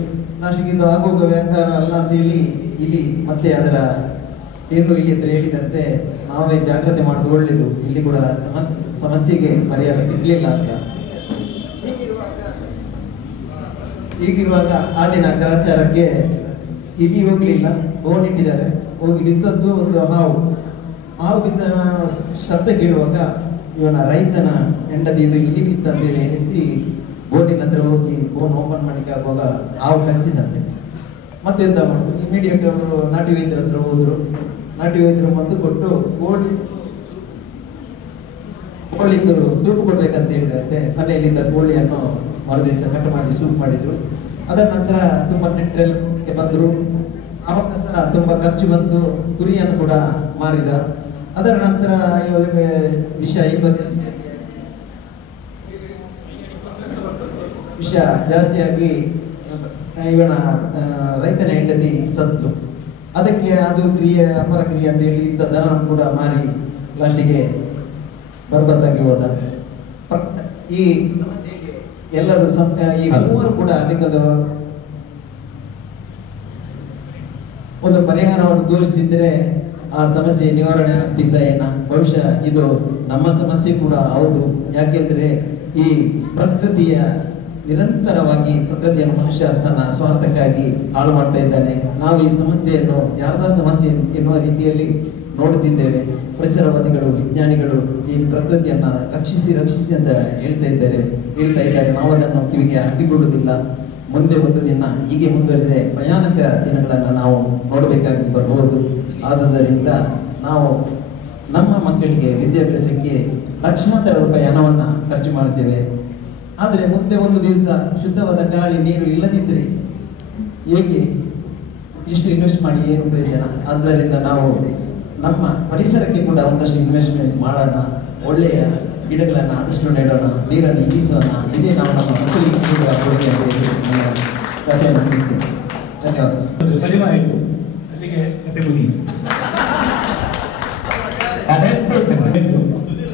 ಲಾಸ್ಟಿಗೆ ಇದು ಆಗೋಗ ವ್ಯಾಪಾರ ಅಲ್ಲ ಅಂತೇಳಿ ಇಲ್ಲಿ ಮತ್ತೆ ಅದರ ಹೆಣ್ಣು ಇಲ್ಲಿ ಹತ್ರ ಹೇಳಿದಂತೆ ನಾವೇ ಜಾಗ್ರತೆ ಮಾಡೋದು ಒಳ್ಳೇದು, ಇಲ್ಲಿ ಕೂಡ ಸಮಸ್ಯೆಗೆ ಪರಿಹಾರ ಸಿಗ್ಲಿಲ್ಲ ಅಂತ. ಹೀಗಿರುವಾಗ ಆ ದಿನ ಗ್ರಹಚಾರಕ್ಕೆ ಇಲಿ ಹೋಗ್ಲಿಲ್ಲ, ಬೋನ್ ಇಟ್ಟಿದ್ದಾರೆ. ಹೋಗಿ ಬಿದ್ದದ್ದು ಒಂದು ಹಾವು ಬಿದ್ದ ಶಬ್ದ ಕೇಳುವಾಗ ಇವನ ರೈತನ ಹೆಂಡತಿ ಇದು ಇಲಿ ಬಿತ್ತಂತೇಳಿ ಎನಿಸಿ ಬೋನಿನ ಹತ್ರ ಹೋಗಿ ಬೋನ್ ಓಪನ್ ಮಾಡಿಕೆ ಆಗುವಾಗ ಹಾವು ಕಚ್ಚಿದಂತೆ. ಮತ್ತೆಂತ ಮಾಡುದು, ಇಮಿಡಿಯೇಟ್ ಅವರು ನಾಟಿ ವೈದ್ಯರ ಹತ್ರ ಹೋದ್ರು. ನಾಟಿ ವೈದ್ಯರು ಮದ್ದು ಕೊಟ್ಟು ಕೋಳಿದ್ದು ಸೂಪ್ ಕೊಡ್ಬೇಕಂತ ಹೇಳಿದಂತೆ. ಮನೆಯಲ್ಲಿದ್ದ ಕೋಳಿಯನ್ನು ಮರುದಿವಸ ಕಟ್ ಮಾಡಿ ಸೂಪ್ ಮಾಡಿದ್ರು. ಅದರ ನಂತರ ತುಂಬಾ ನೆಟ್ಟಲ್ಲಿ ಬಂದ್ರು. ಅವಾಗ ಸಹ ತುಂಬಾ ಖರ್ಚು ಬಂದು ಕುರಿಯನ್ನು ಕೂಡ ಮಾರಿದ. ಅದರ ನಂತರ ಇವರಿಗೆ ವಿಷ ಜಾಸ್ತಿಯಾಗಿ ಇವನ ರೈತನ ಹೆಂಡತಿ ಸತ್ತು. ಅದಕ್ಕೆ ಅದು ಅಪರ ಕ್ರಿಯೆ ಅಂತ ಹೇಳಿ ಇದ್ದ ದನ ಕೂಡ ಮಾರಿ ಲಾಸ್ಟಿಗೆ ಬರ್ಬತ್ತಾಗಿ ಹೋದ. ಈ ಸಮಸ್ಯೆಗೆ ಎಲ್ಲರೂ ಈ ಮೂವರು ಕೂಡ ಅದಕ್ಕದು ಒಂದು ಪರಿಹಾರವನ್ನು ತೋರಿಸಿದ್ರೆ ಆ ಸಮಸ್ಯೆ ನಿವಾರಣೆ ಆಗ್ತಿದ್ದ ಏನ. ಬಹುಶಃ ಇದು ನಮ್ಮ ಸಮಸ್ಯೆ ಕೂಡ ಹೌದು. ಯಾಕೆಂದ್ರೆ ಈ ಪ್ರಕೃತಿಯ ನಿರಂತರವಾಗಿ ಪ್ರಕೃತಿಯನ್ನು ಮನುಷ್ಯ ತನ್ನ ಸ್ವಾರ್ಥಕ್ಕಾಗಿ ಹಾಳು ಮಾಡ್ತಾ ಇದ್ದಾನೆ. ನಾವು ಈ ಸಮಸ್ಯೆಯನ್ನು ಯಾರದ ಸಮಸ್ಯೆ ಎನ್ನುವ ರೀತಿಯಲ್ಲಿ ನೋಡುತ್ತಿದ್ದೇವೆ. ಪರಿಸರವಾದಿಗಳು, ವಿಜ್ಞಾನಿಗಳು ಈ ಪ್ರಕೃತಿಯನ್ನ ರಕ್ಷಿಸಿ ಅಂತ ಹೇಳ್ತಾ ಇದ್ದಾರೆ. ನಾವು ಅದನ್ನು ಕಿವಿಗೆ ಹಾಕಿಕೊಳ್ಳುವುದಿಲ್ಲ. ಮುಂದೆ ಒಂದು ದಿನ ಹೀಗೆ ಮುಂದುವರೆದರೆ ಭಯಾನಕ ದಿನಗಳನ್ನು ನಾವು ನೋಡಬೇಕಾಗಿ ಬರಬಹುದು. ಆದ್ದರಿಂದ ನಾವು ನಮ್ಮ ಮಕ್ಕಳಿಗೆ ವಿದ್ಯಾಭ್ಯಾಸಕ್ಕೆ ಲಕ್ಷಾಂತರ ರೂಪಾಯಿ ಹಣವನ್ನು ಖರ್ಚು ಮಾಡ್ತೇವೆ. ಆದರೆ ಮುಂದೆ ಒಂದು ದಿವಸ ಶುದ್ಧವಾದ ಗಾಳಿ, ನೀರು ಇಲ್ಲದಿದ್ದರೆ ಹೇಗೆ? ಇಷ್ಟು ಇನ್ವೆಸ್ಟ್ ಮಾಡಿ ಏನು ಪ್ರಯೋಜನ? ಆದ್ದರಿಂದ ನಾವು ನಮ್ಮ ಪರಿಸರಕ್ಕೆ ಕೂಡ ಒಂದಷ್ಟು ಇನ್ವೆಸ್ಟ್ಮೆಂಟ್ ಮಾಡೋಣ. ಒಳ್ಳೆಯ ಗಿಡಗಳನ್ನು ಆದಷ್ಟು ನೆಡೋಣ, ನೀರನ್ನು ಈಸೋಣ. ಇದೇ ನಾವು ನಮ್ಮ ಮಕ್ಕಳಿಗೆ ಕೂಡ ಕೊಡುಗೆ ಅಂತ ಧನ್ಯವಾದ. ಕಡಿಮೆ ಆಯಿತು, ಅಲ್ಲಿಗೆ ಕತೆ ಮುಗಿಯಿತು.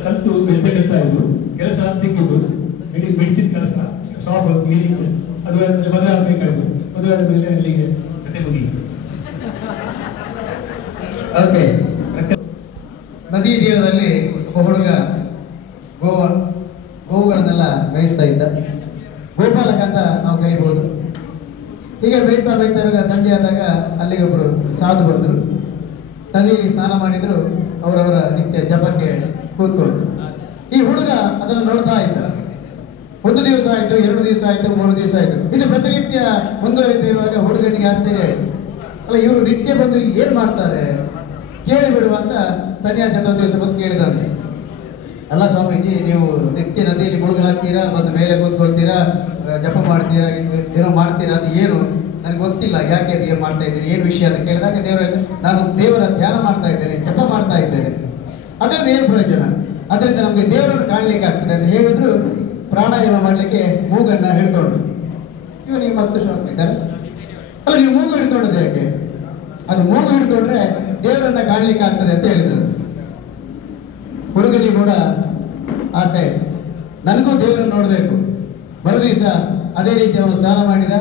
ಕಲಿತು ಬೆಳೆತಾ ಇದ್ದು ಕೆಲಸ ಸಿಕ್ಕಿದ್ದು, ಮೆಡಿಸಿನ್ ಕೆಲಸ, ಶಾಪ್ ಕ್ಲೀನಿಂಗ್, ಅದು ಮದುವೆ ಆಗಬೇಕಾಯಿತು. ಮದುವೆ ಆದ ಮೇಲೆ ಅಲ್ಲಿಗೆ ಕತೆ ಮುಗಿಯಿತು. ಓಕೆ. ನದಿ ತೀರದಲ್ಲಿ ಒಬ್ಬ ಹುಡುಗ ಗೋವುಗಳನ್ನೆಲ್ಲ ಮೇಯಿಸ್ತಾ ಇದ್ದ. ಗೋಪಾಲಕ ಅಂತ ನಾವು ಕರಿಬಹುದು. ಹೀಗೆ ಬೇಯಿಸ್ತಾ ಇರುವಾಗ ಸಂಜೆ ಆದಾಗ ಅಲ್ಲಿಗೆ ಒಬ್ಬರು ಸಾಧು ಬಂದರು. ನದಿಯಲ್ಲಿ ಸ್ನಾನ ಮಾಡಿದ್ರು. ಅವರವರ ನಿತ್ಯ ಜಪಕ್ಕೆ ಕೂತ್ಕೊಂಡು ಈ ಹುಡುಗ ಅದನ್ನು ನೋಡ್ತಾ ಇದ್ದ. 1 ದಿವಸ ಆಯಿತು, 2 ದಿವಸ ಆಯಿತು, 3 ದಿವಸ ಆಯಿತು. ಇದು ಪ್ರತಿನಿತ್ಯ ಮುಂದುವರಿತಾ ಇರುವಾಗ ಹುಡುಗನಿಗೆ ಆಶ್ಚರ್ಯ ಆಯಿತು. ಅಲ್ಲ, ಇವರು ನಿತ್ಯ ಬಂದು ಏನು ಮಾಡ್ತಾರೆ ಕೇಳಿಬಿಡುವ ಅಂತ ಸನ್ಯಾಸಿ ಒಂದು ದಿವಸ ಬಂದು ಕೇಳಿದಂತೆ. ಅಲ್ಲ ಸ್ವಾಮೀಜಿ, ನೀವು ನಿತ್ಯ ನದಿಯಲ್ಲಿ ಮುಳುಗ ಹಾಕ್ತೀರಾ, ಬಂದು ಮೇಲೆ ಕೂತ್ಕೊಳ್ತೀರಾ, ಜಪ ಮಾಡ್ತೀರಾ, ಏನೋ ಮಾಡ್ತೀರಾ, ಅದು ಏನು ನನಗೆ ಗೊತ್ತಿಲ್ಲ, ಯಾಕೆ ಅದು ಏನು ಮಾಡ್ತಾ ಇದ್ದೀರಿ, ಏನು ವಿಷಯ ಅಂತ ಕೇಳಿದಾಗ ನಾನು ದೇವರ ಧ್ಯಾನ ಮಾಡ್ತಾ ಇದ್ದೇನೆ, ಜಪ ಮಾಡ್ತಾ ಇದ್ದೇನೆ. ಅದರಿಂದ ಏನು ಪ್ರಯೋಜನ? ಅದರಿಂದ ನಮಗೆ ದೇವರನ್ನು ಕಾಣಲಿಕ್ಕೆ ಆಗ್ತದೆ ಅಂತ ಹೇಳಿದ್ರು. ಪ್ರಾಣಾಯಾಮ ಮಾಡಲಿಕ್ಕೆ ಮೂಗನ್ನು ಹಿಡ್ಕೊಂಡು ಇವನಿಗೆ ಮತ್ತೆ ಶಾಕ್ ಇದ್ದಾರೆ. ಅಲ್ಲ, ನೀವು ಮೂಗು ಹಿಡ್ಕೊಂಡದ್ದು ಯಾಕೆ? ಅದು ಮೂಗು ಹಿಡ್ಕೊಂಡ್ರೆ ದೇವರನ್ನ ಕಾಣಲಿಕ್ಕೆ ಆಗ್ತದೆ ಅಂತ ಹೇಳಿದ್ರು. ಹುಡುಗನಿಗೆ ಕೂಡ ಆಸೆ ಆಯಿತು, ನನಗೂ ದೇವರನ್ನು ನೋಡಬೇಕು. ಮರು ದಿವಸ ಅದೇ ರೀತಿ ಅವನು ಸ್ನಾನ ಮಾಡಿದ.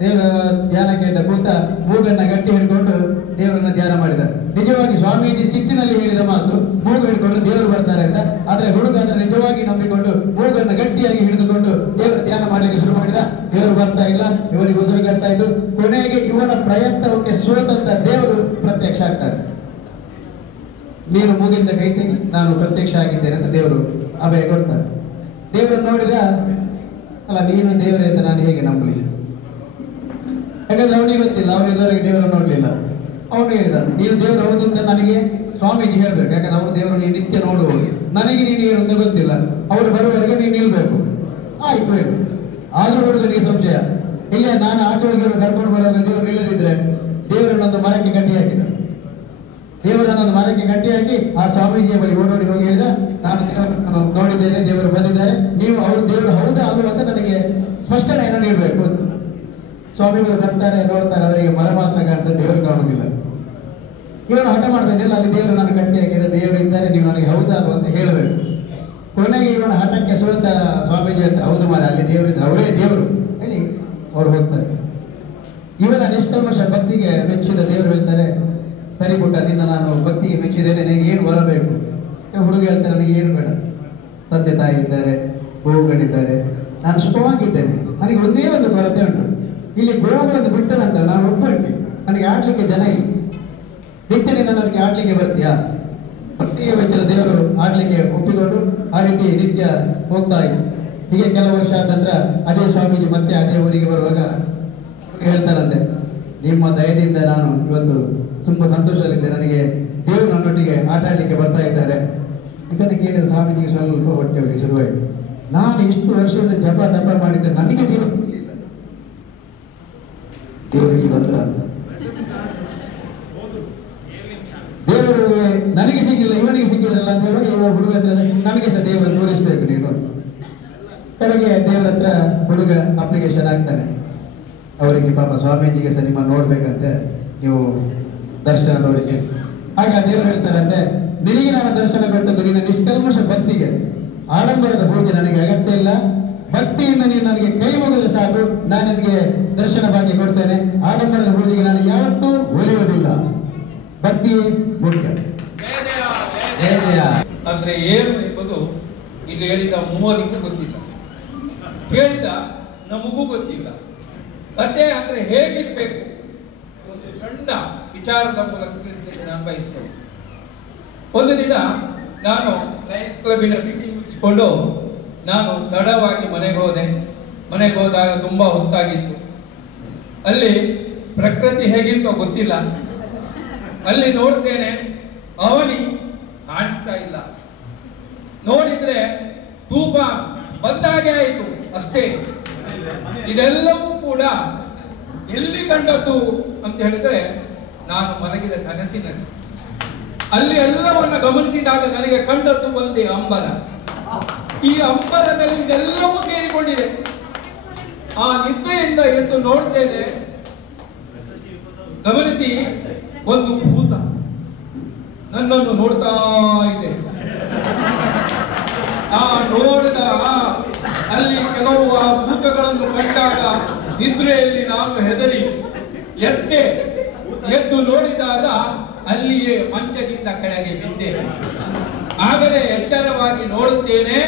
ದೇವರ ಧ್ಯಾನಕ್ಕೆ ಅಂತ ಕೂತ ಮೂಗನ್ನ ಗಟ್ಟಿ ಹಿಡ್ಕೊಂಡು ದೇವರನ್ನ ಧ್ಯಾನ ಮಾಡಿದ. ನಿಜವಾಗಿ ಸ್ವಾಮೀಜಿ ಸಿಟ್ಟಿನಲ್ಲಿ ಹೇಳಿದ ಮಾತು ಮೂಗು ಹಿಡ್ಕೊಂಡು ದೇವರು ಬರ್ತಾರೆ ಅಂತ. ಆದ್ರೆ ಹುಡುಗ ಅದರ ನಿಜವಾಗಿ ನಂಬಿಕೊಂಡು ಮೂಗನ್ನು ಗಟ್ಟಿಯಾಗಿ ಹಿಡಿದುಕೊಂಡು ದೇವರ ಧ್ಯಾನ ಮಾಡಲಿಕ್ಕೆ ಶುರು ಮಾಡಿದ. ದೇವರು ಬರ್ತಾ ಇಲ್ಲ, ಇವನಿಗೆ ಉಸಿರು ಕಟ್ತಾ ಇದ್ದು. ಕೊನೆಗೆ ಇವನ ಪ್ರಯತ್ನಕ್ಕೆ ಸೋತಂತ ದೇವರು ಪ್ರತ್ಯಕ್ಷ ಆಗ್ತಾರೆ. ನೀನು ಮೂಗಿಂದ ಕೈ ತೆಗಿ, ನಾನು ಪ್ರತ್ಯಕ್ಷ ಆಗಿದ್ದೇನೆ ಅಂತ ದೇವರು ಅಭಯ ಕೊಡ್ತಾರೆ. ದೇವರನ್ನು ನೋಡಿದ. ಅಲ್ಲ, ನೀನು ದೇವರೇ ಅಂತ ನಾನು ಹೇಗೆ ನಂಬಲಿ? ಯಾಕಂದ್ರೆ ಅವನಿಗೆ ಗೊತ್ತಿಲ್ಲ, ಅವನು ಇದುವರೆಗೆ ದೇವರನ್ನು ನೋಡ್ಲಿಲ್ಲ. ಅವನು ಹೇಳಿದ, ನೀನು ದೇವರು ಹೌದು ಅಂತ ನನಗೆ ಸ್ವಾಮೀಜಿ ಹೇಳ್ಬೇಕು. ಯಾಕಂದ್ರೆ ಅವರು ದೇವರು ನೀನು ನಿತ್ಯ ನೋಡುವುದು, ನನಗೆ ನೀನು ಏನು ಅಂತ ಗೊತ್ತಿಲ್ಲ. ಅವರು ಬರುವವರೆಗೆ ನೀನು ನಿಲ್ಬೇಕು. ಆಯ್ತು ಹೇಳಿ. ಆದ್ರೂ ಹುಡುಗನಿಗೆ ಸಂಶಯ. ಇಲ್ಲ, ನಾನು ಆಚೆ ಹೋಗಿ ಕರ್ಕೊಂಡು ಬರುವಾಗ ದೇವರು ನಿಲ್ಲದಿದ್ರೆ ದೇವರನ್ನೊಂದು ಮರಕ್ಕೆ ಕಟ್ಟಿ ಹಾಕಿದ. ದೇವರನ್ನೊಂದು ಮರಕ್ಕೆ ಕಟ್ಟಿ ಹಾಕಿ ಆ ಸ್ವಾಮೀಜಿಯ ಬಳಿ ಓಡೋಡಿ ಹೋಗಿ ಹೇಳಿದ, ನಾನು ದೇವರನ್ನು ನೋಡಿದ್ದೇನೆ, ದೇವರು ಬಂದಿದ್ದಾರೆ, ನೀವು ಅವರು ದೇವರು ಹೌದಾ ಅಲ್ವಾ ಅಂತ ನನಗೆ ಸ್ಪಷ್ಟನೆಯನ್ನು ನೀಡಬೇಕು. ಸ್ವಾಮಿಗಳು ಬರ್ತಾರೆ, ನೋಡ್ತಾರೆ, ಅವರಿಗೆ ಮರ ಮಾತ್ರ ಕಾಣ್ತದೆ, ದೇವರು ಕಾಣುವುದಿಲ್ಲ. ಇವನು ಹಠ ಮಾಡ್ತಾನೆ, ಇಲ್ಲ ಅಲ್ಲಿ ದೇವರು ನಾನು ಕಟ್ಟಿ ಹಾಕಿದ, ದೇವರು ಇದ್ದಾರೆ, ನೀವು ನನಗೆ ಹೌದಾ ಅಲ್ವಾ ಅಂತ ಹೇಳಬೇಕು. ಕೊನೆಗೆ ಇವನ ಹಠಕ್ಕೆ ಸೋತ ಸ್ವಾಮೀಜಿ ಅಂತ, ಹೌದು ಮಾರ, ಅಲ್ಲಿ ದೇವರು ಇದ್ದಾರೆ, ಅವರೇ ದೇವರು ಹೇಳಿ ಅವ್ರು ಹೋಗ್ತಾರೆ. ಇವನ ನಿಷ್ಕಲ್ಮಶ ಭಕ್ತಿಗೆ ಮೆಚ್ಚಿದ ದೇವರು ಹೇಳ್ತಾರೆ, ಸರಿ ಪುಟ್ಟ, ನಿನ್ನ ನಾನು ಭಕ್ತಿಗೆ ಮೆಚ್ಚಿದ್ದೇನೆ, ನನಗೆ ಏನು ಬರಬೇಕು? ಹುಡುಗ ಹೇಳ್ತಾರೆ, ನನಗೆ ಏನು ಬೇಡ, ತಂದೆ ತಾಯಿ ಇದ್ದಾರೆ, ಗೋವುಗಳಿದ್ದಾರೆ, ನಾನು ಸುಖವಾಗಿದ್ದೇನೆ, ನನಗೆ ಒಂದೇ ಒಂದು ಕೊರತೆ ಉಂಟು, ಇಲ್ಲಿ ಗೋವುಗಳನ್ನು ಬಿಟ್ಟ ನಂತರ ನಾನು ಒಬ್ಬಂಟಿ, ನನಗೆ ಆಡ್ಲಿಕ್ಕೆ ಜನ ಇಲ್ಲ. ನಿತ್ಯನಿಂದ ನನಗೆ ಆಡ್ಲಿಕ್ಕೆ ಬರ್ತೀಯಾ? ಭಕ್ತಿಗೆ ಮೆಚ್ಚಿದ ದೇವರು ಆಡ್ಲಿಕ್ಕೆ ಒಪ್ಪಿಕೊಂಡು ಆ ರೀತಿ ನಿತ್ಯ ಹೋಗ್ತಾ ಇತ್ತು. ಹೀಗೆ ಕೆಲವು ವರ್ಷ ಆದ ನಂತರ ಅದೇ ಸ್ವಾಮೀಜಿ ಮತ್ತೆ ಅದೇ ಊರಿಗೆ ಬರುವಾಗ ಹೇಳ್ತಾರಂತೆ, ನಿಮ್ಮ ದಯದಿಂದ ನಾನು ಇವತ್ತು ತುಂಬ ಸಂತೋಷದಲ್ಲಿದ್ದೆ, ನನಗೆ ದೇವರು ನನ್ನೊಟ್ಟಿಗೆ ಆಟ ಆಡಲಿಕ್ಕೆ ಬರ್ತಾ ಇದ್ದಾರೆ. ಇದನ್ನು ಕೇಳಿದ ಸ್ವಾಮೀಜಿಗೆ ಸ್ವಲ್ಪ ಹೊಟ್ಟೆ ಹೊಡಿ ಶುರುವಾಯಿತು. ನಾನು ಇಷ್ಟು ವರ್ಷದಿಂದ ಜಪ ತಪ ಮಾಡಿದ್ದೆ, ನನಗೆ ದೇವರು ಸಿಗಲಿಲ್ಲ, ದೇವರಿಗೆ ಬಂದ್ರ ದೇವರು ನನಗೆ ಸಿಗಲಿಲ್ಲ, ಇವನಿಗೆ ಸಿಕ್ಕಿರಲ್ಲ ಅಂತ ಹೇಳಿ ಇವ ಹುಡುಗ ಹತ್ರ ನನಗೆ ಸಹ ದೇವರು ತೋರಿಸ್ಬೇಕು ನೀನು. ಕಡೆಗೆ ದೇವರ ಹತ್ರ ಹುಡುಗ ಅಪ್ಲಿಕೇಶನ್ ಹಾಕ್ತಾನೆ. ಅವರಿಗೆ ಪಾಪ ಸ್ವಾಮೀಜಿಗೆ ಸಹ ನಿಮ್ಮ ನೋಡ್ಬೇಕಂತೆ, ನೀವು ದರ್ಶನ ತೋರಿಸಿ. ಆಗ ದೇವರು ಹೇಳ್ತಾರಂತೆ, ನಿನಗೆ ನಾನು ದರ್ಶನ ಕೊಟ್ಟದ್ದು ನಿನ್ನ ನಿಷ್ಕಲ್ಮಶ ಭಕ್ತಿಗೆ, ಆಡಂಬರದ ಪೂಜೆ ನನಗೆ ಅಗತ್ಯ ಇಲ್ಲ, ಭಕ್ತಿಯಿಂದ ನೀನು ನನಗೆ ಕೈ ಮುಗಿದ್ರೆ ಸಾಕು, ನಾನು ನಿನಗೆ ದರ್ಶನ ಭಾಗ್ಯ ಕೊಡ್ತೇನೆ. ಆಡಂಬರದ ಪೂಜೆಗೆ ನಾನು ಯಾವತ್ತೂ ಒಲಿಯುವುದಿಲ್ಲ. ಭಕ್ತಿ ಮುಖ್ಯ. ಜಯ ಜಯ. ಅಂದ್ರೆ ಏನು ಎಂಬುದು ಇಲ್ಲಿ ಹೇಳಿದ ಮೂವರಿಗೂ ಗೊತ್ತಿಲ್ಲ, ಹೇಳಿದ ನಮಗೂ ಗೊತ್ತಿಲ್ಲ. ಕಥೆ ಅಂದ್ರೆ ಹೇಗಿರ್ಬೇಕು ಒಂದು ಸಣ್ಣ ವಿಚಾರದ ಮೂಲಕ ತಿಳಿಸಲಿಕ್ಕೆ ನಾನು ಬಯಸ್ತೇನೆ. ಒಂದು ದಿನ ನಾನು ಲಯನ್ಸ್ ಕ್ಲಬ್ಬಿನ ಮೀಟಿಂಗ್ ಮುಗಿಸಿಕೊಂಡು ನಾನು ತಡವಾಗಿ ಮನೆಗೆ ಹೋದೆ. ಮನೆಗೆ ಹೋದಾಗ ತುಂಬಾ ಹೊತ್ತಾಗಿತ್ತು. ಅಲ್ಲಿ ಪ್ರಕೃತಿ ಹೇಗಿತ್ತೋ ಗೊತ್ತಿಲ್ಲ. ಅಲ್ಲಿ ನೋಡ್ತೇನೆ ಅವನಿ ಕಾಣಿಸ್ತಾ ಇಲ್ಲ. ನೋಡಿದ್ರೆ ತೂಫಾನ್ ಬಂದಾಗೆ ಆಯಿತು ಅಷ್ಟೇ. ಇದೆಲ್ಲವೂ ಕೂಡ ಎಲ್ಲಿ ಕಂಡದ್ದು ಅಂತ ಹೇಳಿದ್ರೆ ನಾನು ಮಲಗಿದ ಕನಸಿನಲ್ಲಿ. ಅಲ್ಲಿ ಎಲ್ಲವನ್ನ ಗಮನಿಸಿದಾಗ ನನಗೆ ಕಂಡದ್ದು ಒಂದೇ ಅಂಬರ. ಈ ಅಂಬರದಲ್ಲಿ ಇದೆಲ್ಲವೂ ಸೇರಿಕೊಂಡಿದೆ. ಆ ನಿದ್ರೆಯಿಂದ ಎದ್ದು ನೋಡ್ತೇನೆ, ಗಮನಿಸಿ, ಒಂದು ಭೂತ ನನ್ನನ್ನು ನೋಡ್ತಾ ಇದೆ. ಆ ನೋಡಿದ ಅಲ್ಲಿ ಕೆಲವು ಆ ಭೂತಗಳನ್ನು ಕಂಡಾಗ ನಿದ್ರೆಯಲ್ಲಿ ನಾನು ಹೆದರಿ ಎದ್ದು ನೋಡಿದಾಗ ಅಲ್ಲಿಯೇ ಮಂಚದಿಂದ ಕೆಳಗೆ ಬಿದ್ದೆ. ಆಗಲೇ ಎಚ್ಚರವಾಗಿ ನೋಡುತ್ತೇನೆ,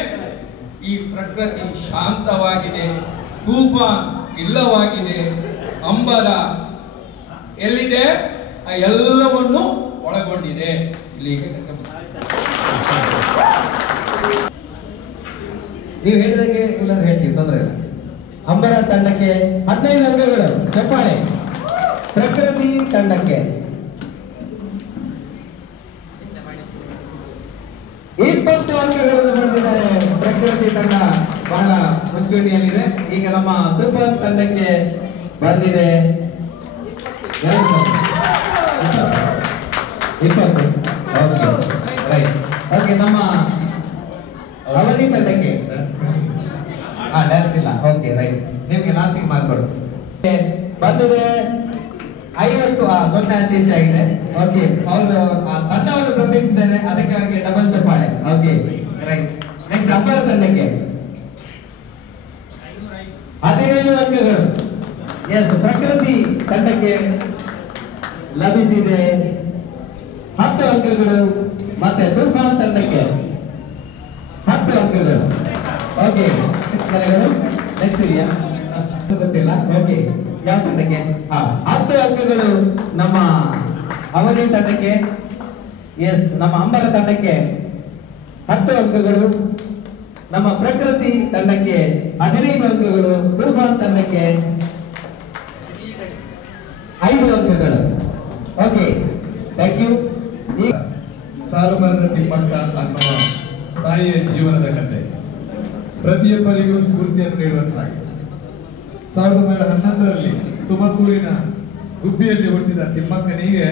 ಈ ಪ್ರಕೃತಿ ಶಾಂತವಾಗಿದೆ, ತೂಫಾನ್ ಇಲ್ಲವಾಗಿದೆ, ಅಂಬರ ಎಲ್ಲಿದೆ ಎಲ್ಲವನ್ನು ಒಳಗೊಂಡಿದೆ. ಇಲ್ಲಿಗೆ ನೀವು ಹೇಳಿದಾಗೆ ಎಲ್ಲರೂ ಹೇಳ್ತೀವಿ, ತೊಂದರೆ ಇಲ್ಲ. ಅಂಬರ ತಂಡಕ್ಕೆ 15 ಅಂಕಗಳು, ಚಪ್ಪಾಳೆ. ಪ್ರಕೃತಿ ತಂಡಕ್ಕೆ 20 ಅಂಕಗಳನ್ನು ಪಡೆದಿದ್ದಾರೆ. ಪ್ರಕೃತಿ ತಂಡ ಬಹಳ ಮುಂಚೂಣಿಯಲ್ಲಿದೆ. ಈಗ ನಮ್ಮ ತೂಫಾನ್ ತಂಡಕ್ಕೆ ಬಂದಿದೆ 20. ಓಕೆ, ನಮ್ಮ ಅವಧಿ ತಂಡಕ್ಕೆ ಡ್ಯಾನ್ಸ್ ಇಲ್ಲ. Okay, right. ನಿಮ್ಗೆ ಲಾಸ್ಟಿಗೆ ಮಾಡ್ಕೊಡು. ಬಂದಿದೆ 50. 0 ಚೇಂಜ್ ಆಗಿದೆ. ಓಕೆ, ಅವರು ತಂಡವನ್ನು ಪ್ರತಿನಿಧಿಸಿದ್ದಾರೆ, ಅದಕ್ಕೆ ಅವರಿಗೆ ಡಬಲ್ ಚಪ್ಪಾಳೆ. Okay, right. ನೆಕ್ಸ್ಟ್ ಅಂಬರ ತಂಡಕ್ಕೆ 15 ಅಂಕಗಳು. ಎಸ್, ಪ್ರಕೃತಿ ತಂಡಕ್ಕೆ ಲಭಿಸಿದೆ 10 ಅಂಕಗಳು. ಮತ್ತೆ ತೂಫಾನ್ ತಂಡಕ್ಕೆ 10 ಅಂಕಗಳು. ಓಕೆ, ನೆಕ್ಸ್ಟ್ ಇದೆಯಾ ಗೊತ್ತಿಲ್ಲ. ಓಕೆ, ಯಾವ ತಂಡಕ್ಕೆ? 10 ಅಂಕಗಳು ನಮ್ಮ ಅವಧಿ ತಂಡಕ್ಕೆ. ಎಸ್, ನಮ್ಮ ಅಂಬರ ತಂಡಕ್ಕೆ 10 ಅಂಕಗಳು. ನಮ್ಮ ಪ್ರಕೃತಿ ತಂಡಕ್ಕೆ 15 ಅಂಕಗಳು. ತೂಫಾನ್ ತಂಡಕ್ಕೆ 5 ಅಂಕಗಳು. Okay, thank you. ಸಾಲು ಮರದ ತಿಮ್ಮಕ್ಕ ಅನ್ನುವ ತಾಯಿಯ ಜೀವನದ ಕಥೆ ಪ್ರತಿಯೊಬ್ಬರಿಗೂ ಸ್ಫೂರ್ತಿಯನ್ನು ನೀಡುವಂತಾಗಿದೆ. 1911ರಲ್ಲಿ ತುಮಕೂರಿನ ಗುಬ್ಬಿಯಲ್ಲಿ ಹುಟ್ಟಿದ ತಿಮ್ಮಕ್ಕನಿಗೆ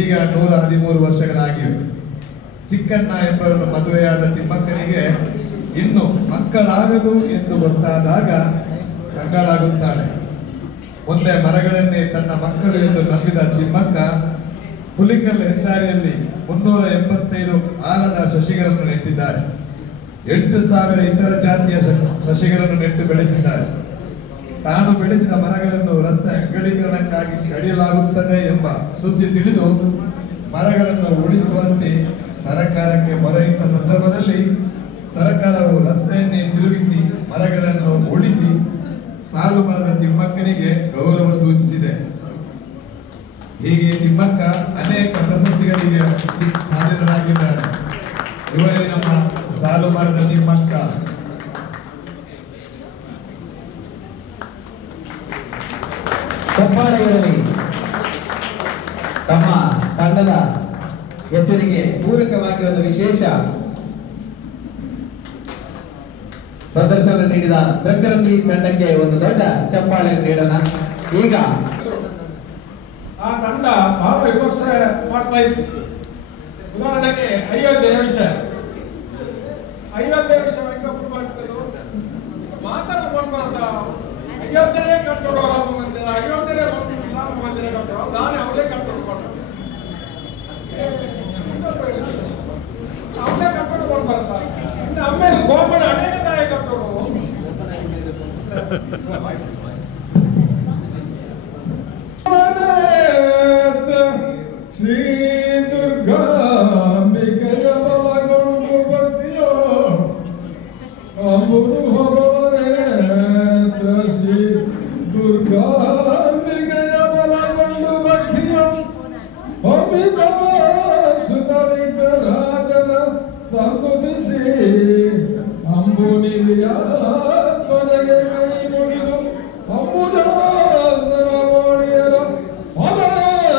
ಈಗ 113 ವರ್ಷಗಳಾಗಿವೆ. ಚಿಕ್ಕಣ್ಣ ಎಂಬರನ್ನು ಮದುವೆಯಾದ ತಿಮ್ಮಕ್ಕನಿಗೆ ಇನ್ನು ಮಕ್ಕಳಾಗದು ಎಂದು ಗೊತ್ತಾದಾಗ ಕಂಗಾಲಾಗುತ್ತಾಳೆ. ಒಂದೇ ಮರಗಳನ್ನೇ ತನ್ನ ಮಕ್ಕಳು ಎಂದು ನಂಬಿದ ತಿಮ್ಮಕ್ಕ ಹುಲಿಕಲ್ ಹೆದ್ದಾರಿಯಲ್ಲಿ 385 ಆಲದ ಸಸಿಗಳನ್ನು ನೆಟ್ಟಿದ್ದಾರೆ. 8,000 ಇತರ ಜಾತಿಯ ಸಸಿಗಳನ್ನು ನೆಟ್ಟು ಬೆಳೆಸಿದ್ದಾರೆ. ತಾನು ಬೆಳೆಸಿದ ಮರಗಳನ್ನು ರಸ್ತೆ ಅಗಲೀಕರಣಕ್ಕಾಗಿ ಕಡಿಯಲಾಗುತ್ತದೆ ಎಂಬ ಸುದ್ದಿ ತಿಳಿದು ಮರಗಳನ್ನು ಉಳಿಸುವಂತೆ ಸರ್ಕಾರಕ್ಕೆ ಮೊರೆಯಿಟ್ಟ ಸಂದರ್ಭದಲ್ಲಿ ಸರ್ಕಾರವು ರಸ್ತೆಯನ್ನೇ ತಿರುಗಿಸಿ ಮರಗಳನ್ನು ಉಳಿಸಿ ಸಾಲು ಮರದ ತಿಮ್ಮಕ್ಕನಿಗೆ ಗೌರವ ಸೂಚಿಸಿದೆ. ಹೀಗೆ ತಿಮ್ಮಕ್ಕ ಅನೇಕ ಪ್ರಶಸ್ತಿಗಳಿಗೆ ಭಾಜನರಾಗಿದ್ದಾರೆ. ಇವರೇ ನಮ್ಮ ಸಾಲು ಮರದ ತಿಮ್ಮಕ್ಕ. ಚಪ್ಪಾಳೆಯಲ್ಲಿ ತಮ್ಮ ತಂಡದ ಹೆಸರಿಗೆ ಪೂರಕವಾಗಿ ಒಂದು ವಿಶೇಷ ಪ್ರದರ್ಶನ ನೀಡಿದ ಪ್ರಕೃತಿ ತಂಡಕ್ಕೆ ಒಂದು ದೊಡ್ಡ ಚಪ್ಪಾಳೆ ನೀಡೋಣ. ಈಗ ಆ ತಂಡ ಬಹಳ ವಿಮರ್ಶೆ ಮಾಡ್ತಾ ಇತ್ತು. ಉದಾಹರಣೆಗೆ ಅಯೋಧ್ಯೆಯ ವಿಷಯ ವ್ಯಕ್ತಪಡಿಸಿ ಮಾಡ್ತಿದ್ರು. ಮಾತಾಡ್ಕೊಂಡು ಅಯೋಧ್ಯೆಯೇ ಕಟ್ಟೋಡು ರಾಮ ಮಂದಿರ, ಅಯೋಧ್ಯೆಯೇ ರಾಮ ಮಂದಿರ ಕಟ್ಟೋಡು, ನಾನು ಅವರೇ ಕಟ್ಟೋಡು ಅವನೇ ಕಟ್ಟೋಡು ಕೊಂಡು ಬರ್ತಾರೆ. ಇನ್ನು ಆಮೇಲೆ ಗೋಮಣ ಅನೇಕ ದಾಯ ಕಟ್ಟೋಡು ದುರ್ಗಾಂಬಿಕೆಯ ಬಲಗೊಂಡು ಭಕ್ತಿಯೋ ಅಂಬುದು ಹೊರವರೆ ಶ್ರೀ ದುರ್ಗಾಂಬಿಕೆಯ ಬಲಗೊಂಡು ಭಕ್ತಿಯೋ ಅಂಬಿಕಾ ಸುತರಿಕ ರಾಜನ ಸಂತುತಿಸಿ ಅಂಬು ನಿಲಿಯ ತ್ವರೆಗೆ ಕೈ ಮುಗಿದು ಅಂಬುದಾಸನ ಮೋಡಿಯರ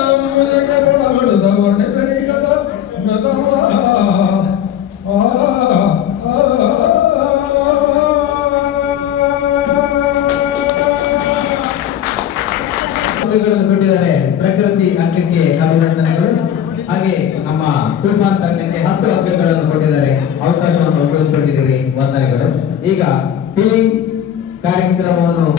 ಅಂಬುಜಗೆ ಬಡಬಡದ ವರ್ಣಿತರಿಕದ ಮೃತವ ಕೊಟ್ಟಿದ್ದಾರೆ. ಪ್ರಕೃತಿ ಅಂಕಕ್ಕೆ ಅಭಿನಂದನೆಗಳು. ಹಾಗೆ ನಮ್ಮ ತುಫಾನ್ ತಂಡಕ್ಕೆ 10 ಅಂಕಗಳನ್ನು ಕೊಟ್ಟಿದ್ದಾರೆ. ಅವಕಾಶವನ್ನು ಉಪಯೋಗಿಸಿಕೊಂಡಿದ್ದೀರಿ, ವಂದನೆಗಳು. ಈಗ ಫಿಲಿಂ ಕಾರ್ಯಕ್ರಮವನ್ನು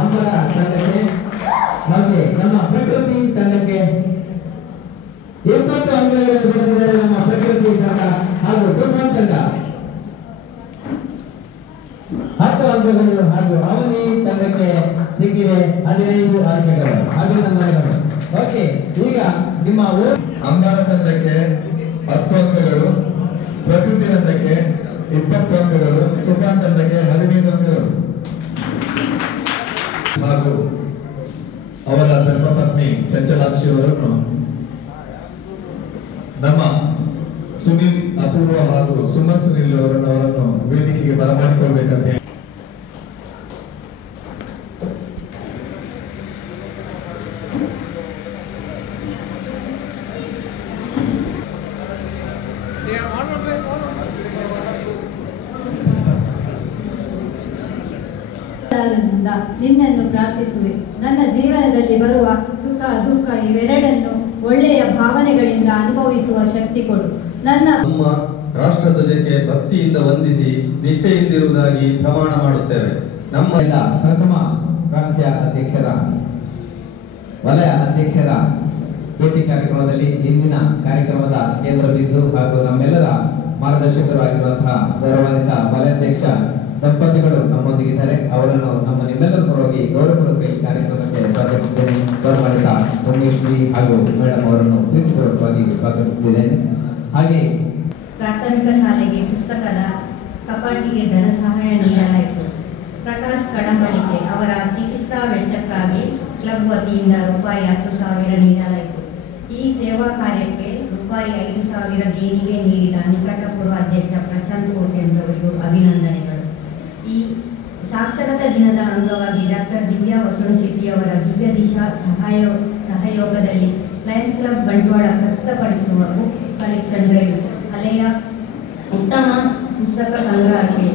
ಅಂಬರ ತಂಡಕ್ಕೆ ಹಾಗೆ ನಮ್ಮ ಪ್ರಕೃತಿ ತಂಡಕ್ಕೆ 20 ಅಂಕಗಳನ್ನು ಪಡೆದಿದ್ದಾರೆ ನಮ್ಮ ಪ್ರಕೃತಿ ತಂಡ ಹಾಗೂ ತುಫಾನ್ ತಂಡ 10 ಅಂಕಗಳು ಹಾಗೂ ಅವನಿ ತಂಡಕ್ಕೆ ಸಿಕ್ಕಿದೆ 15 ಅಂಕಗಳು ಅಭಿನಂದನೆಗಳು. ಓಕೆ, ಈಗ ನಿಮ್ಮ ಅಂಬಾರ ತಂಡಕ್ಕೆ 10 ಅಂಕಗಳು, ಪ್ರಕೃತಿ ತಂಡಕ್ಕೆ 20 ಅಂಕಗಳು, ತುಫಾನ್ ತಂಡಕ್ಕೆ 15 ಅಂಕಗಳು ಹಾಗೂ ಅವರ ಧರ್ಮಪತ್ನಿ ಚಂಚಲಾಕ್ಷಿ ಅವರನ್ನು ನಮ್ಮ ಸುನಿಲ್ ಅಪೂರ್ವ ಹಾಗೂ ಸುಮಾ ಸುನಿಲ್ ಅವರನ್ನು ವೇದಿಕೆಗೆ ಬರಮಾಡಿಕೊಳ್ಬೇಕಂತ ಹೇಳಿ ನಿನ್ನನ್ನು ಪ್ರಾರ್ಥಿಸುವೆ. ನನ್ನ ಜೀವನದಲ್ಲಿ ಬರುವ ಸುಖ ದುಃಖ ಇವೆರಡನ್ನು ಒಳ್ಳೆಯ ಭಾವನೆಗಳಿಂದ ಅನುಭವಿಸುವ ಶಕ್ತಿ ಕೊಡು. ನಮ್ಮ ರಾಷ್ಟ್ರಧ್ವಜಕ್ಕೆ ಭಕ್ತಿಯಿಂದ ವಂದಿಸಿ ನಿಷ್ಠೆಯಿಂದಿರುವುದಾಗಿ ಪ್ರಮಾಣ ಮಾಡುತ್ತೇವೆ. ನಮ್ಮ ಪ್ರಥಮ ಪ್ರಾಂತ್ಯ ಅಧ್ಯಕ್ಷರ ವಲಯ ಅಧ್ಯಕ್ಷರ ಭೇಟಿ ಕಾರ್ಯಕ್ರಮದಲ್ಲಿ ಇಂದಿನ ಕಾರ್ಯಕ್ರಮದ ಕೇಂದ್ರ ಬಿಂದು ಹಾಗೂ ನಮ್ಮೆಲ್ಲರ ಮಾರ್ಗದರ್ಶಕರು ಆಗಿರುವಂತಹ ಗೌರವಾನ್ವಿತ ವಲಯಾಧ್ಯಕ್ಷ ದಂಪತಿಗಳು ನಮ್ಮೊಂದಿಗಿದ್ದಾರೆ. ಅವರನ್ನು ನಮ್ಮ ನಿಮ್ಮೆಲ್ಲರ ಪರವಾಗಿ ಗೌರವಪೂರ್ವಕ ಈ ಕಾರ್ಯಕ್ರಮಕ್ಕೆ ಸ್ವಾಗತಿಸಿದ್ದೇನೆ. ಗೌರವಾನ್ವಿತ ಉಮೇಶ್ರೀ ಹಾಗೂ ಮೇಡಮ್ ಅವರನ್ನು ಪ್ರೀತಿಪೂರ್ವಕವಾಗಿ ಸ್ವಾಗತಿಸಿದ್ದೇನೆ. ಹಾಗೆ ಪ್ರಾಥಮಿಕ ಶಾಲೆಗೆ ಪುಸ್ತಕದ ಕಪಾಟಿಗೆ ಧನ ಸಹಾಯ ನೀಡಲಾಯಿತು. ಪ್ರಕಾಶ್ ಕಡಂಬಳಿಕೆ ಅವರ ಚಿಕಿತ್ಸಾ ವೆಚ್ಚಕ್ಕಾಗಿ ಕ್ಲಬ್ ವತಿಯಿಂದ ರೂಪಾಯಿ 10,000 ನೀಡಲಾಯಿತು. ಈ ಸೇವಾ ಕಾರ್ಯಕ್ಕೆ ರೂಪಾಯಿ 5,000 ದೇಣಿಗೆ ನೀಡಿದ ನಿಕಟಪೂರ್ವ ಅಧ್ಯಕ್ಷ ಪ್ರಶಾಂತ್ ಕೋಟೆಂರವರಿಗೂ ಅಭಿನಂದನೆಗಳು. ಈ ಸಾಕ್ಷರತಾ ದಿನದ ಅಂಗವಾಗಿ ಡಾಕ್ಟರ್ ದಿವ್ಯಾ ವಸಣಶೆಟ್ಟಿ ಅವರ ದಿವ್ಯ ದಿಶಾ ಸಹಯೋಗದಲ್ಲಿ ಲಯನ್ಸ್ ಕ್ಲಬ್ ಬಂಟ್ವಾಳ ಪ್ರಸ್ತುತಪಡಿಸುವ ಬುಕ್ ಕಲೆಕ್ಷನ್ ಡ್ರೈವ್ ಹಳೆಯ ಉತ್ತಮ ಪುಸ್ತಕ ಸಂಗ್ರಹಕ್ಕೆ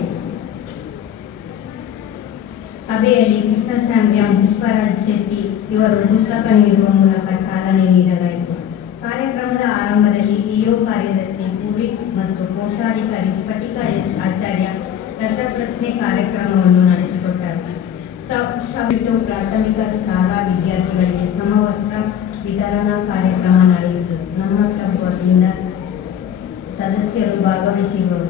ಸಭೆಯಲ್ಲಿ ಕೃಷ್ಣ ಶ್ಯಾಮ್ ಪುಷ್ಪರಾಜ್ ಶೆಟ್ಟಿ ಇವರು ಪುಸ್ತಕ ನೀಡುವ ಮೂಲಕ ಚಾಲನೆ ನೀಡಲಾಯಿತು. ಕಾರ್ಯಕ್ರಮದ ಆರಂಭದಲ್ಲಿ ಇಒ ಕಾರ್ಯದರ್ಶಿ ಪೂರಿ ಮತ್ತು ಕೋಶಾಧಿಕಾರಿ ಸ್ಫಟಿಕ ಎಸ್ ಆಚಾರ್ಯ ರಸಪ್ರಶ್ನೆ ಕಾರ್ಯಕ್ರಮವನ್ನು ನಡೆಸಿಕೊಟ್ಟರು. ಪ್ರಾಥಮಿಕ ಶಾಲಾ ವಿದ್ಯಾರ್ಥಿಗಳಿಗೆ ಸಮವಸ್ತ್ರ ವಿತರಣಾ ಕಾರ್ಯಕ್ರಮ ನಡೆಯಿತು. ನಮ್ಮ ಕ್ಲಬ್ ವತಿಯಿಂದ ಸದಸ್ಯರು ಭಾಗವಹಿಸಿರುವರು.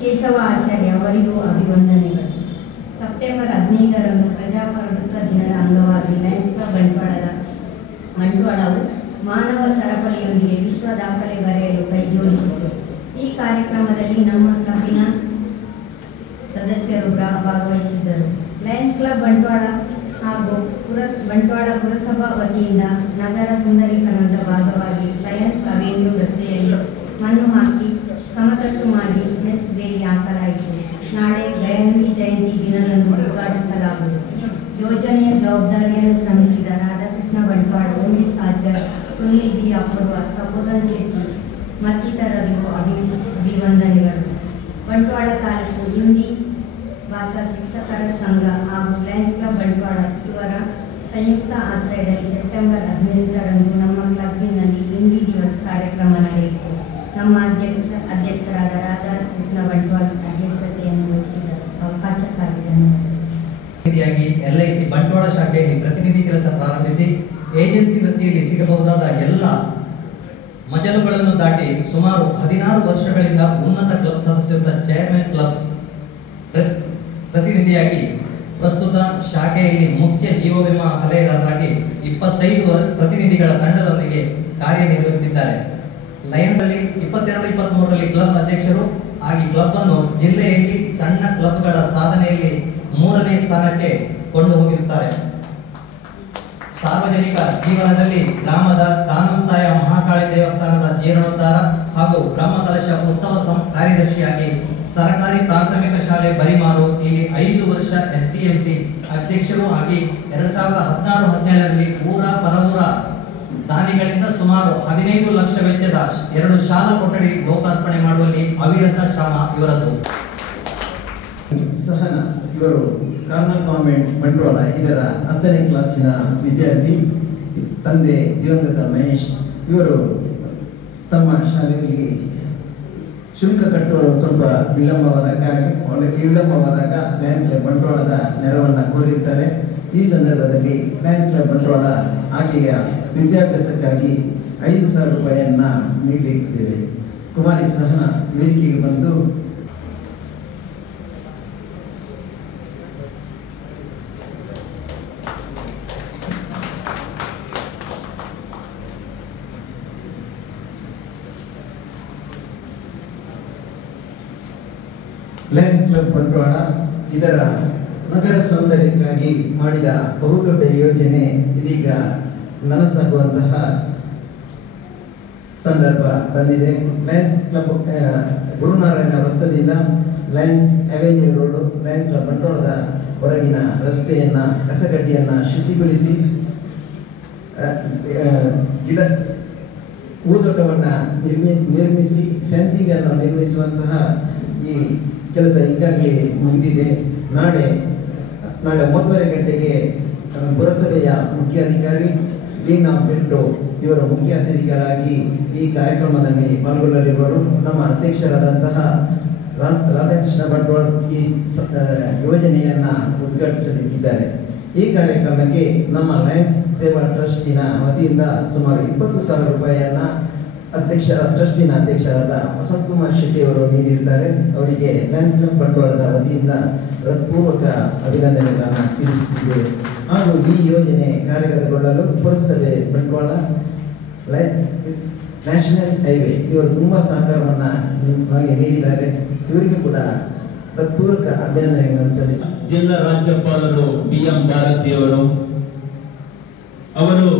ಕೇಶವ ಆಚಾರ್ಯ ಅವರಿಗೂ ಅಭಿವಂದನೆಗಳು. ಸೆಪ್ಟೆಂಬರ್ 15ರಂದು ಪ್ರಜಾಪ್ರಭುತ್ವ ದಿನದ ಅಂಗವಾಗಿ ಲಯನ್ಸ್ ಕ್ಲಬ್ ಬಂಟ್ವಾಳವು ಮಾನವ ಸರಪಳಿಯೊಂದಿಗೆ ವಿಶ್ವ ದಾಖಲೆ ಬರೆಯಲು ಕೈಜೋಡಿಸಿತು. ಈ ಕಾರ್ಯಕ್ರಮದಲ್ಲಿ ನಮ್ಮ ಕ್ಲಬ್ಬಿನ ಸದಸ್ಯರು ಭಾಗವಹಿಸಿದ್ದರು. ಲಯನ್ಸ್ ಕ್ಲಬ್ ಬಂಟ್ವಾಳ ಹಾಗೂ ಬಂಟ್ವಾಳ ಪುರಸಭಾ ವತಿಯಿಂದ ನಗರ ಸುಂದರೀಕರಣದ ಭಾಗವಾಗಿ ಲಯನ್ಸ್ ಅವೆನ್ಯೂ ರಸ್ತೆಯಲ್ಲಿ ಮಣ್ಣು ಹಾಕಿ ಸಮತಟ್ಟು ಮಾಡಿ ಮೆಸ್ ಬೇಲಿ ಹಾಕಲಾಯಿತು. ನಾಳೆ ಗಾಂಧಿ ಜಯಂತಿ ದಿನದಂದು ಉದ್ಘಾಟಿಸಲಾಗುವುದು. ಯೋಜನೆಯ ಜವಾಬ್ದಾರಿಯನ್ನು ಶ್ರಮಿಸಿದ ರಾಧಾಕೃಷ್ಣ ಬಂಟ್ವಾಳ, ಉಮೇಶ್ ಆಚಾರ್, ಸುನೀಲ್ ಬಿ ಅಪೂರ್ವ, ಪ್ರಬೋಧನ್ ಶೆಟ್ಟಿ ಮತ್ತಿತರರಿಗೂ ಅಭಿವಂದನೆಗಳು. ಬಂಟ್ವಾಳ ತಾಲೂಕು ಹಿಂದಿ ಭಾಷಾ ಶಿಕ್ಷಕರ ಸಂಘ ಹಾಗೂ ಲಯನ್ಸ್ ಕ್ಲಬ್ ಬಂಟ್ವಾಳ ಇವರ ಸಂಯುಕ್ತ ಆಶ್ರಯದಲ್ಲಿ ಸೆಪ್ಟೆಂಬರ್ 18ರಂದು ನಮ್ಮ ಕ್ಲಬ್ಬಿನಲ್ಲಿ ಹಿಂದಿ ದಿವಸ ಕಾರ್ಯಕ್ರಮ ನಡೆಯಿತು. ನಮ್ಮ ಅಧ್ಯಕ್ಷರಾದ ರಾಧಾಕೃಷ್ಣ ಬಂಟ್ವಾಳ ಅಧ್ಯಕ್ಷತೆಯನ್ನು ವಹಿಸಿದರು. ಅವಕಾಶಕ್ಕಾಗಿ ಧನ್ಯವಾದಗಳು. LIC ಬಂಟ್ವಾಳ ಶಾಖೆಯಲ್ಲಿ ಪ್ರತಿನಿಧಿ ಕೆಲಸ ಪ್ರಾರಂಭಿಸಿ ಏಜೆನ್ಸಿ ವೃತ್ತಿಯಲ್ಲಿ ಸಿಗಬಹುದಾದ ಎಲ್ಲ ಮಜಲುಗಳನ್ನು ದಾಟಿ ಸುಮಾರು 16 ವರ್ಷಗಳಿಂದ ಉನ್ನತ ಕ್ಲಬ್ ಸದಸ್ಯತ್ವ ಚೇರ್ಮನ್ ಕ್ಲಬ್ ಪ್ರತಿನಿಧಿಯಾಗಿ ಪ್ರಸ್ತುತ ಶಾಖೆಯಲ್ಲಿ ಮುಖ್ಯ ಜೀವ ವಿಮಾ ಸಲಹೆಗಾರರಾಗಿ 25 ಪ್ರತಿನಿಧಿಗಳ ತಂಡದೊಂದಿಗೆ ಕಾರ್ಯನಿರ್ವಹಿಸುತ್ತಿದ್ದಾರೆ. ಲಯನ್ಸ್ ಅಲ್ಲಿ 22-23ರಲ್ಲಿ ಕ್ಲಬ್ ಅಧ್ಯಕ್ಷರು ಆಗಿ ಕ್ಲಬ್ ಅನ್ನು ಜಿಲ್ಲೆಯಲ್ಲಿ ಸಣ್ಣ ಕ್ಲಬ್ಗಳ ಸಾಧನೆಯಲ್ಲಿ 3ನೇ ಸ್ಥಾನಕ್ಕೆ ಕೊಂಡು ಹೋಗಿರುತ್ತಾರೆ. ಸಾರ್ವಜನಿಕ ಜೀವನದಲ್ಲಿ ಗ್ರಾಮದ ಕಾನಂತಾಯ ಮಹಾಕಾಳಿ ದೇವಸ್ಥಾನದ ಜೀರ್ಣೋದ್ಧಾರ ಹಾಗೂ ಬ್ರಹ್ಮಕಲಶ ಉತ್ಸವ ಕಾರ್ಯದರ್ಶಿಯಾಗಿ ಸರ್ಕಾರಿ ಪ್ರಾಥಮಿಕ ಶಾಲೆ ಬರಿಮಾರು ಇಲ್ಲಿ 5 ವರ್ಷ STMC ಅಧ್ಯಕ್ಷರು ಆಗಿ 2016-17ರಲ್ಲಿ ಊರ ಪರವೂರ ದಾನಿಗಳಿಂದ ಸುಮಾರು 15 ಲಕ್ಷ ವೆಚ್ಚದ 2 ಶಾಲಾ ಕೊಠಡಿ ಲೋಕಾರ್ಪಣೆ ಮಾಡುವಲ್ಲಿ ಅವಿರತ ಶ್ರಮ ಇವರದ್ದು. ಸಹನ ಇವರು ಕಾರ್ನಲ್ ಕಾನ್ವೆಂಟ್ ಬಂಟ್ವಾಳ ಇದರ 10ನೇ ಕ್ಲಾಸಿನ ವಿದ್ಯಾರ್ಥಿ. ತಂದೆ ದಿವಂಗತ ಮಹೇಶ್ ಇವರು ತಮ್ಮ ಶಾಲೆಯಲ್ಲಿ ಶುಲ್ಕ ಕಟ್ಟುವ ಸ್ವಲ್ಪ ವಿಳಂಬವಾದಾಗ ಲಯನ್ಸ್ ಬಂಟ್ವಾಳದ ನೆರವನ್ನು ಕೋರಿರ್ತಾರೆ. ಈ ಸಂದರ್ಭದಲ್ಲಿ ಲಯನ್ಸ್ ಕ್ಲಬ್ ಬಂಟ್ವಾಳ ಆಕೆಯ ವಿದ್ಯಾಭ್ಯಾಸಕ್ಕಾಗಿ 5,000 ರೂಪಾಯಿಯನ್ನ ನೀಡಲಿದ್ದೇವೆ. ಕುಮಾರಿ ಸಹನ ವೇದಿಕೆಗೆ ಬಂದು ಲಯನ್ಸ್ ಕ್ಲಬ್ ಬಂಟ್ವಾಳ ಇದರ ನಗರ ಸೌಂದರ್ಯಕ್ಕಾಗಿ ಮಾಡಿದ ಬಹುದೊಡ್ಡ ಯೋಜನೆ ಇದೀಗ ನನಸಾಗುವಂತಹ ಸಂದರ್ಭ ಬಂದಿದೆ. ಲಯನ್ಸ್ ಕ್ಲಬ್ ಗುರುನಾರಾಯಣ ವೃತ್ತದಿಂದ Lions avenue road Lions club ಬಂಟ್ವಾಳದ ಹೊರಗಿನ ರಸ್ತೆಯನ್ನ ಕಸಗಡ್ಡಿಯನ್ನ ಶುಚಿಗೊಳಿಸಿ ಗಿಡ ಹೂದೋಟವನ್ನು ನಿರ್ಮಿಸಿ ಫೆನ್ಸಿಂಗ್ ಅನ್ನು ನಿರ್ಮಿಸುವಂತಹ ಈ ಕೆಲಸ ಈಗಾಗಲೇ ಮುಗಿದಿದೆ. ನಾಳೆ 9:30 ಗಂಟೆಗೆ ಪುರಸಭೆಯ ಮುಖ್ಯಾಧಿಕಾರಿ ಲೀನಾ ಬೆಟ್ಟು ಇವರು ಮುಖ್ಯ ಅತಿಥಿಗಳಾಗಿ ಈ ಕಾರ್ಯಕ್ರಮದಲ್ಲಿ ಪಾಲ್ಗೊಳ್ಳಲಿರುವರು. ನಮ್ಮ ಅಧ್ಯಕ್ಷರಾದಂತಹ ರಾಧಾಕೃಷ್ಣ ಬಂಟ್ವಾಳ ಈ ಯೋಜನೆಯನ್ನ ಉದ್ಘಾಟಿಸಲಿದ್ದಾರೆ. ಈ ಕಾರ್ಯಕ್ರಮಕ್ಕೆ ನಮ್ಮ ಲಯನ್ಸ್ ಸೇವಾ ಟ್ರಸ್ಟಿನ ವತಿಯಿಂದ ಸುಮಾರು 20,000 ರೂಪಾಯಿಯನ್ನ ಟ್ರಸ್ಟಿನ ಅಧ್ಯಕ್ಷರಾದ ವಸಂತ್ ಕುಮಾರ್ ಶೆಟ್ಟಿ ಅವರು ನೀಡಿದ್ದಾರೆ. ಅವರಿಗೆ ಲಯನ್ಸ್ ಕ್ಲಬ್ ಬಂಟ್ವಾಳದ ವತಿಯಿಂದ ಹೃತ್ಪೂರ್ವಕ ಅಭಿನಂದನೆಗಳನ್ನು ತಿಳಿಸುತ್ತಿದ್ದೇವೆ. ಹಾಗೂ ಈ ಯೋಜನೆ ಕಾರ್ಯಗತಗೊಳ್ಳಲು ಪುರಸಭೆ ಬಂಟ್ವಾಳ ನ್ಯಾಷನಲ್ ಹೈವೇ ಇವರು ತುಂಬಾ ಸಹಕಾರವನ್ನ ನಮಗೆ ನೀಡಿದ್ದಾರೆ. ಇವರಿಗೆ ಕೂಡ ಹೃತ್ಪೂರ್ವಕ ಅಭಿನಂದನೆಗಳನ್ನು ಸಲ್ಲಿಸಿ ಜಿಲ್ಲಾ ರಾಜ್ಯಪಾಲರು BM ಭಾರತಿಯವರು ಅವರು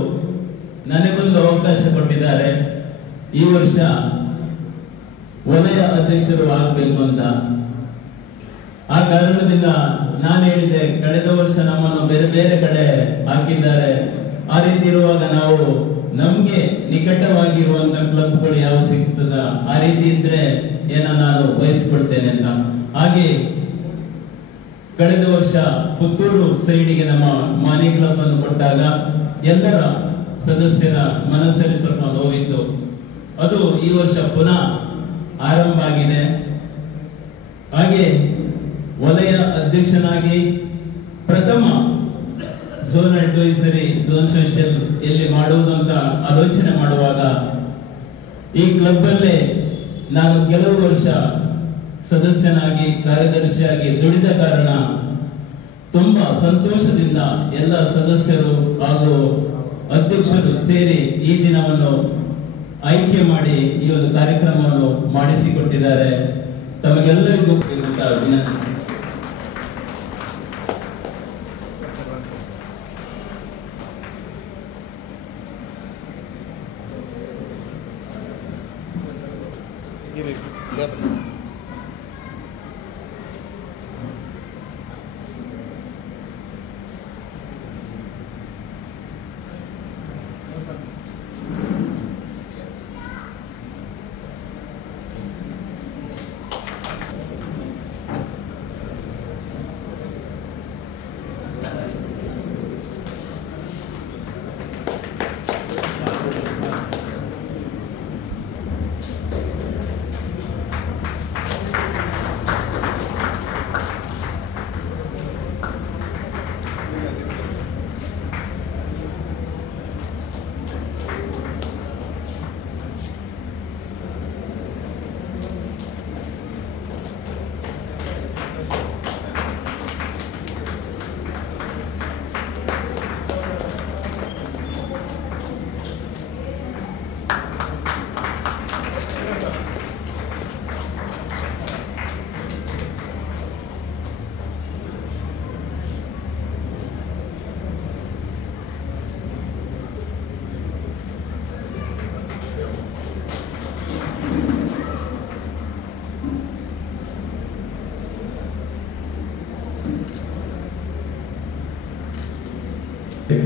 ನನಗೊಂದು ಅವಕಾಶ ಕೊಟ್ಟಿದ್ದಾರೆ. ಈ ವರ್ಷ ವಲಯ ಅಧ್ಯಕ್ಷರು ಆಗಬೇಕು ಅಂತ. ಆ ಕಾರಣದಿಂದ ನಾನು ಹೇಳಿದೆ, ಕಳೆದ ವರ್ಷ ನಮ್ಮನ್ನು ಬೇರೆ ಬೇರೆ ಕಡೆ ಹಾಕಿದ್ದಾರೆ. ಆ ರೀತಿ ಇರುವಾಗ ನಾವು ನಮ್ಗೆ ನಿಕಟವಾಗಿರುವಂತ ಕ್ಲಬ್ಗಳು ಯಾವ ಸಿಗ್ತದ ಆ ರೀತಿ ಇದ್ರೆ ನಾನು ವಹಿಸಿಕೊಡ್ತೇನೆ ಅಂತ. ಹಾಗೆ ಕಳೆದ ವರ್ಷ ಪುತ್ತೂರು ಸೈಡಿಗೆ ನಮ್ಮ ಮಾನಿ ಕ್ಲಬ್ ಅನ್ನು ಕೊಟ್ಟಾಗ ಎಲ್ಲರ ಸದಸ್ಯರ ಮನಸ್ಸಲ್ಲಿ ಸ್ವಲ್ಪ ನೋವಿತ್ತು. ಅದು ಈ ವರ್ಷ ಪುನಃ ಆರಂಭ ಆಗಿದೆ. ಹಾಗೆ ವಲಯ ಅಧ್ಯಕ್ಷನಾಗಿ ಪ್ರಥಮ ಝೋನ್ ಅಡ್ವೈಸರಿ ಝೋನ್ ಸೋಷಿಯಲ್ ಎಲ್ಲಿ ಮಾಡುವುದು ಅಂತ ಆಲೋಚನೆ ಮಾಡುವಾಗ ಈ ಕ್ಲಬ್ ಅಲ್ಲೇ ನಾನು ಕೆಲವು ವರ್ಷ ಸದಸ್ಯನಾಗಿ ಕಾರ್ಯದರ್ಶಿಯಾಗಿ ದುಡಿದ ಕಾರಣ ತುಂಬಾ ಸಂತೋಷದಿಂದ ಎಲ್ಲ ಸದಸ್ಯರು ಹಾಗೂ ಅಧ್ಯಕ್ಷರು ಸೇರಿ ಈ ದಿನವನ್ನು ಆಯ್ಕೆ ಮಾಡಿ ಈ ಒಂದು ಕಾರ್ಯಕ್ರಮವನ್ನು ಮಾಡಿಸಿಕೊಟ್ಟಿದ್ದಾರೆ. ತಮಗೆಲ್ಲರಿಗೂ ವಿನಂತಿ.